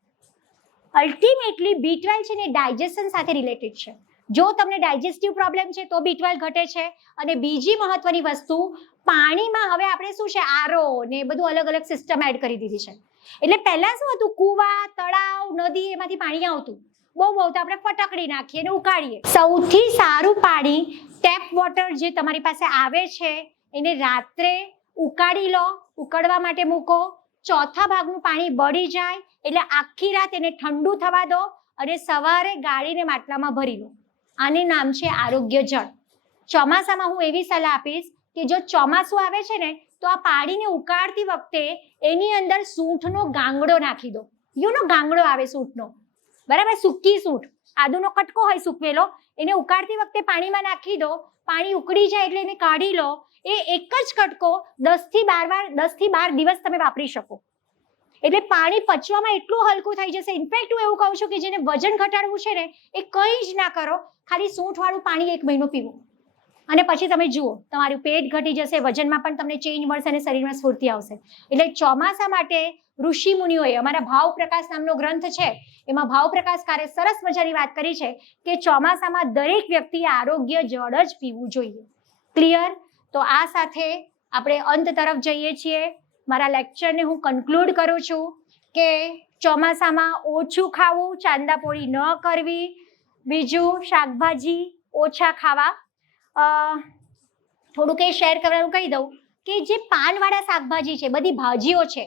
અલ્ટિમેટલી B12 છે ને ડાયજેશન સાથે રિલેટેડ છે. જો તમને ડાયજેસ્ટિવ પ્રોબ્લેમ છે તો B12 ઘટે છે. અને બીજી મહત્વની વસ્તુ, પાણીમાં હવે આપણે શું છે આરો ને બધું અલગ અલગ સિસ્ટમ એડ કરી દીધી છે. એટલે પહેલા શું હતું, કુવા, તળાવ, નદી એમાંથી પાણી આવતું, બહુ તો આપણે ફટકડી નાખીએ ને ઉકાળીએ. સૌથી સારું પાણી ટેપ વોટર જે તમારી પાસે આવે છે એને રાત્રે ઉકાળી લો, ઉકળવા માટે મૂકો, ચોથા ભાગનું પાણી બળી જાય એટલે આખી રાત એને ઠંડુ થવા દો અને સવારે ગાળીને માટલામાં ભરી લો. આને નામ છે આરોગ્ય જળ. ચોમાસામાં હું એવી સલાહ આપીશ કે જો ચોમાસું આવે છે ને તો આ પાણીને ઉકાળતી વખતે એની અંદર સૂંઠનો ગાંગડો નાખી દો. ગાંગડો આવે સૂંઠનો, બરાબર, સૂકી સૂંઠ, આદુનો કટકો હોય સૂકવેલો, એને ઉકાળતી વખતે પાણીમાં નાખી દો. પાણી ઉકળી જાય એટલે એને કાઢી લો. એ એક જ કટકો 10 થી 12 દિવસ તમે વાપરી શકો. એટલે પાણી પચવામાં એટલું હલકું થઈ જશે. ઇનફેક્ટ હું એવું કહું છું કે જેને વજન ઘટાડવું છે ને એ કંઈ જ ના કરો, ખાલી સૂંઠવાળું પાણી 1 મહિનો પીવો અને પછી તમે જુઓ તમારું પેટ ઘટી જશે, વજનમાં પણ તમને ચેન્જ મળશે અને શરીરમાં સ્ફૂર્તિ આવશે. એટલે ચોમાસા માટે ઋષિ મુનિઓએ, અમારા ભાવપ્રકાશ નામનો ગ્રંથ છે એમાં ભાવપ્રકાશકારે સરસ મજાની વાત કરી છે કે ચોમાસામાં દરેક વ્યક્તિએ આરોગ્ય જળ જ પીવું જોઈએ. ક્લિયર? તો આ સાથે આપણે અંત તરફ જઈએ છીએ. મારા લેક્ચરને હું કન્ક્લુડ કરું છું કે ચોમાસામાં ઓછું ખાવું, ચાંદાપોળી ન કરવી, બીજું શાકભાજી ઓછા ખાવા. થોડુંક એ શેર કરવાનું કહી દઉં કે જે પાનવાળા શાકભાજી છે, બધી ભાજીઓ છે,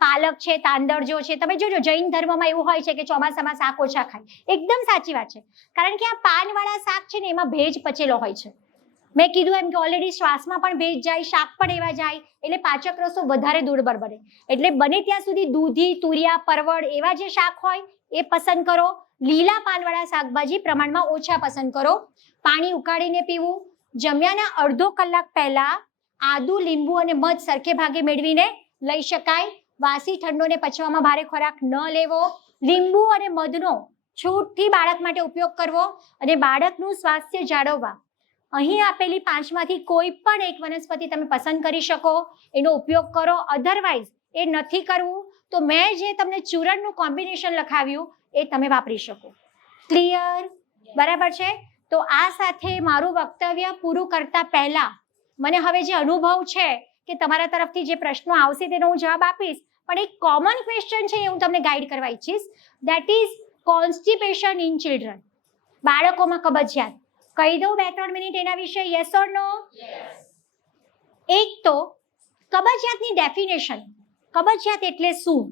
પાલક છે, તાંદળજો છે, તમે જોજો જૈન ધર્મમાં એવું હોય છે કે ચોમાસામાં શાક ઓછા ખાય. એકદમ સાચી વાત છે, કારણ કે આ પાનવાળા શાક છે ને એમાં ભેજ પચેલો હોય છે. મેં કીધું એમ કે ઓલરેડી શ્વાસમાં પણ ભેજ જાય, શાક પણ એવા જાય એટલે પાચક રસો વધારે દુર્બળ બને. એટલે બને ત્યાં સુધી દૂધી, તુરિયા, પરવળ એવા જે શાક હોય એ પસંદ કરો. લીલા પાનવાળા શાકભાજી પ્રમાણમાં ઓછા પસંદ કરો. પાણી ઉકાળીને પીવું. જમ્યાના અડધો કલાક પહેલા આદુ, લીંબુ અને મધ સરખે ભાગે મેળવીને લઈ શકાય. વાસી ઠંડો ને પચવામાં ભારે ખોરાક ન લેવો. લીંબુ અને મધનો છૂટથી બાળક માટે ઉપયોગ કરવો અને બાળકનું સ્વાસ્થ્ય જાળવવા અહીં આપેલી 5માંથી કોઈ પણ એક વનસ્પતિ તમે પસંદ કરી શકો, એનો ઉપયોગ કરો. અધરવાઇઝ એ નથી કરવું તો મેં જે તમને ચૂરણનું કોમ્બિનેશન લખાવ્યું એ તમે વાપરી શકો. ક્લિયર? બરાબર છે? તો આ સાથે મારું વક્તવ્ય પૂરું કરતા પહેલા મને હવે જે અનુભવ છે કે તમારા તરફથી જે પ્રશ્નો આવશે તેનો હું જવાબ આપીશ, પણ એક કોમન ક્વેશ્ચન છે એ હું તમને ગાઈડ કરવા ઈચ્છીશ. That is constipation in children. બાળકોમાં કબજિયાત. કહી દઉં 2-3 મિનિટ એના વિશે? યસ ઓર નો? એક તો કબજિયાતની ડેફિનેશન. કબજિયાત એટલે શું?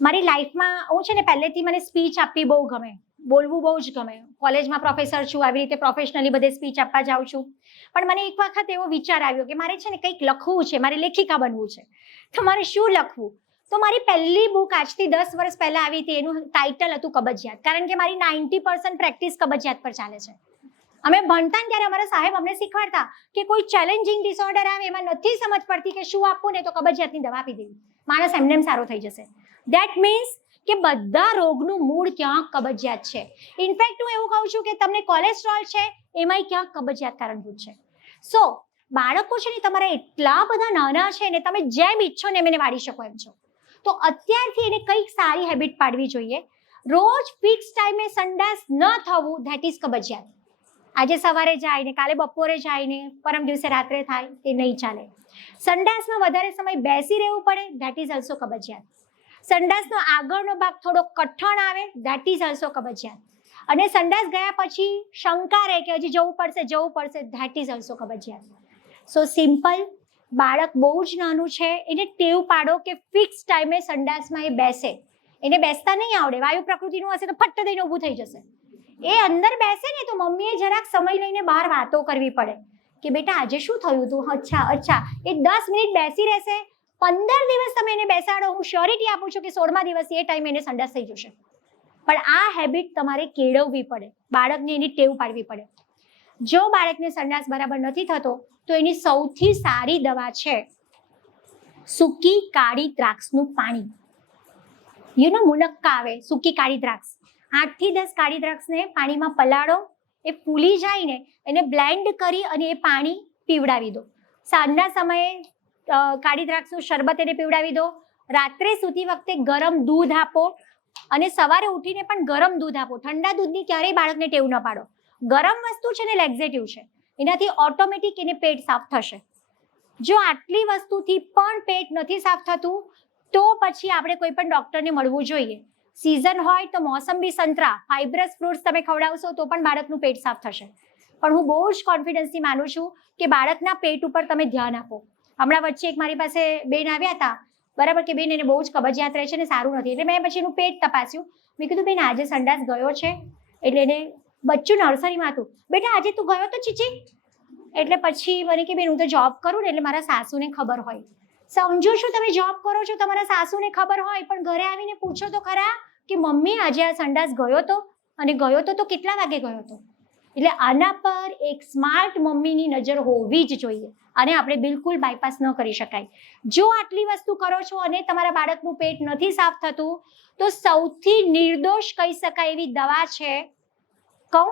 મારી લાઈફમાં હું છે ને પહેલેથી મને સ્પીચ આપવી બહુ ગમે, બોલવું બહુ જ ગમે. કોલેજમાં પ્રોફેસર છું, આવી રીતે પ્રોફેશનલી બધે સ્પીચ આપવા જાઉં છું. પણ મને એક વખત એવો વિચાર આવ્યો કે મારે છે ને કંઈક લખવું છે, મારે લેખિકા બનવું છે. તો મારે શું લખવું? તો મારી પહેલી બુક આજથી 10 વર્ષ પહેલા આવી હતી, એનું ટાઇટલ હતું કબજિયાત. કારણ કે મારી 90% પ્રેક્ટિસ કબજિયાત પર ચાલે છે. અમે ભણતા ને ત્યારે અમારા સાહેબ અમને શીખવાડતા કે કોઈ ચેલેન્જિંગ ડિસઓર્ડર આવે એમાં નથી સમજ પડતી કે શું આપવું ને તો કબજિયાતની દવા આપી દેવી, માણસ એમને સારો થઈ જશે. દેટ મીન્સ કે બધા રોગનું મૂળ ક્યાંક કબજિયાત છે. ઇનફેક્ટ હું એવું કહું છું કે તમને કોલેસ્ટ્રોલ છે એમાંય ક્યાંક કબજિયાત કારણભૂત છે. સો બાળકો છે ને તમારા એટલા બધા નાના છે ને તમે જેમ ઈચ્છો ને એમ એને વાળી શકો એમ છો. તો અત્યારથી એને કંઈક સારી હેબિટ પાડવી જોઈએ. રોજ ફિક્સ ટાઈમે સંડાસ ન થવું, ધેટ ઇઝ કબજિયાત. આજે સવારે જાય ને કાલે બપોરે જાય ને પરમ દિવસે રાત્રે થાય એ નહીં ચાલે. સંડાસમાં વધારે સમય બેસી રહેવું પડે, ધેટ ઇઝ ઓલ્સો કબજિયાત. સંડાસનો આગળનો ભાગ થોડો કઠણ આવે, ધેટ ઇઝ ઓલ્સો કબજિયાત. અને સંડાસ ગયા પછી શંકા રહે કે હજી જવું પડશે, ધેટ ઇઝ ઓલ્સો કબજિયાત. So simple. બાળક બહુ જ નાનું છે, એને ટેવ પાડો કે ફિક્સ ટાઈમે સંડાસમાં એ બેસે. એને બેસતા નહીં આવડે, વાયુ પ્રકૃતિનું હશે તો ફટ્ટ દઈને ઊભું થઈ જશે. એ અંદર બેસે ને તો મમ્મીએ જરાક સમય લઈને બહાર વાતો કરવી પડે કે બેટા આજે શું થયું હતું, અચ્છા. એ 10 મિનિટ બેસી રહેશે. 15 દિવસ તમે એને બેસાડો, હું શ્યોરિટી આપું છું કે 16મા દિવસે એ ટાઈમે એને સંડાસ થઈ જશે. પણ આ હેબિટ તમારે કેળવવી પડે, બાળકને એની ટેવ પાડવી પડે. જો બાળકને સંડાસ બરાબર નથી થતો તો એની સૌથી સારી દવા છે સૂકી કાળી દ્રાક્ષનું પાણી. મુનક્કા આવે, સૂકી કાળી દ્રાક્ષ. 8 થી 10 કાળી દ્રાક્ષને પાણીમાં પલાળો, એ ફૂલી જાય ને એને બ્લેન્ડ કરી અને એ પાણી પીવડાવી દો. સાંજના સમયે કાળી દ્રાક્ષનું શરબત એને પીવડાવી દો. રાત્રે સૂતી વખતે ગરમ દૂધ આપો. અને સવારે ઉઠીને પણ ગરમ દૂધ આપો. ઠંડા દૂધની ક્યારેય બાળકને ટેવ ન પાડો. ગરમ વસ્તુ છે ને લેક્ઝેટિવ છે, એનાથી ઓટોમેટિક એને પેટ સાફ થશે. જો આટલી વસ્તુથી પણ પેટ નથી સાફ થતું તો પછી આપણે કોઈ પણ ડૉક્ટરને મળવું જોઈએ. સિઝન હોય તો મોસંબી, સંતરા, ફાઇબ્રસ ફ્રૂટ્સ તમે ખવડાવશો તો પણ બાળકનું પેટ સાફ થશે. પણ હું બહુ જ કોન્ફિડન્સથી માનું છું કે બાળકના પેટ ઉપર તમે ધ્યાન આપો. હમણાં વચ્ચે એક મારી પાસે બેન આવ્યા હતા, બરાબર, કે બેન એને બહુ જ કબજિયાત રહે છે ને સારું નથી, એટલે મેં પછી એનું પેટ તપાસ્યું. મેં કીધું બેન આજે સંડાસ ગયો છે? એટલે એને બચ્ચું નર્સરીમાં હતું. બેટા આજે તું ગયો તો ચીચી? એટલે પછી મને કે બેન હું તો જોબ કરું ને એટલે મારા સાસુને ખબર હોય. સમજો છો તમે જોબ કરો છો, તમારા સાસુને ખબર હોય, પણ ઘરે આવીને પૂછો તો ખરા કે મમ્મી આજે આ સંડાસ ગયો તો, અને ગયો તો કેટલા વાગે ગયો તો? એટલે આના પર એક સ્માર્ટ મમ્મીની નજર હોવી જ જોઈએ, અને આપણે બિલકુલ બાયપાસ ન કરી શકાય. જો આટલી વસ્તુ કરો છો અને તમારા બાળકનું પેટ નથી સાફ થતું તો સૌથી નિર્દોષ કહી શકાય એવી દવા છે, કહું?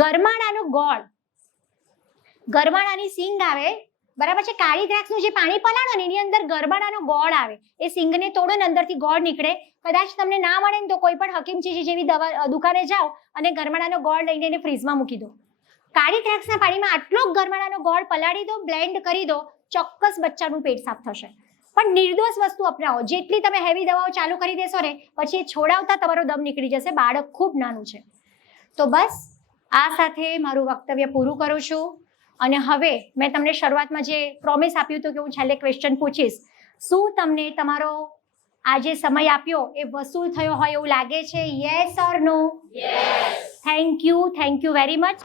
ગરમાળાનો ગોળ. ગરમાળાની સિંગ આવે, બરાબર છે, કાળી દ્રાક્ષનું જે પાણી પલાળો ને એની અંદર ગરમાળાનો ગોળ આવે. એ સિંગને તોડો ને અંદરથી ગોળ નીકળે. કદાચ તમને ના મળે ને તો કોઈ પણ હકીમ ચીજી જેવી દવા દુકાને જાઓ અને ગરમાળાનો ગોળ લઈને એને ફ્રીઝમાં મૂકી દો. કાળી દ્રાક્ષના પાણીમાં આટલો ગરમાળાનો ગોળ પલાળી દો, બ્લેન્ડ કરી દો, ચોક્કસ બચ્ચાનું પેટ સાફ થશે. પણ નિર્દોષ વસ્તુ અપનાવો. જેટલી તમે હેવી દવાઓ ચાલુ કરી દેશો ને પછી એ છોડાવતા તમારો દમ નીકળી જશે. બાળક ખૂબ નાનું છે. તો બસ આ સાથે મારું વક્તવ્ય પૂરું કરું છું. અને હવે મેં તમને શરૂઆતમાં જે પ્રોમિસ આપ્યું હતું કે હું છેલ્લે ક્વેશ્ચન પૂછીશ, શું તમને તમારો આ જે સમય આપ્યો એ વસૂલ થયો હોય એવું લાગે છે? Yes or no? Thank you very much.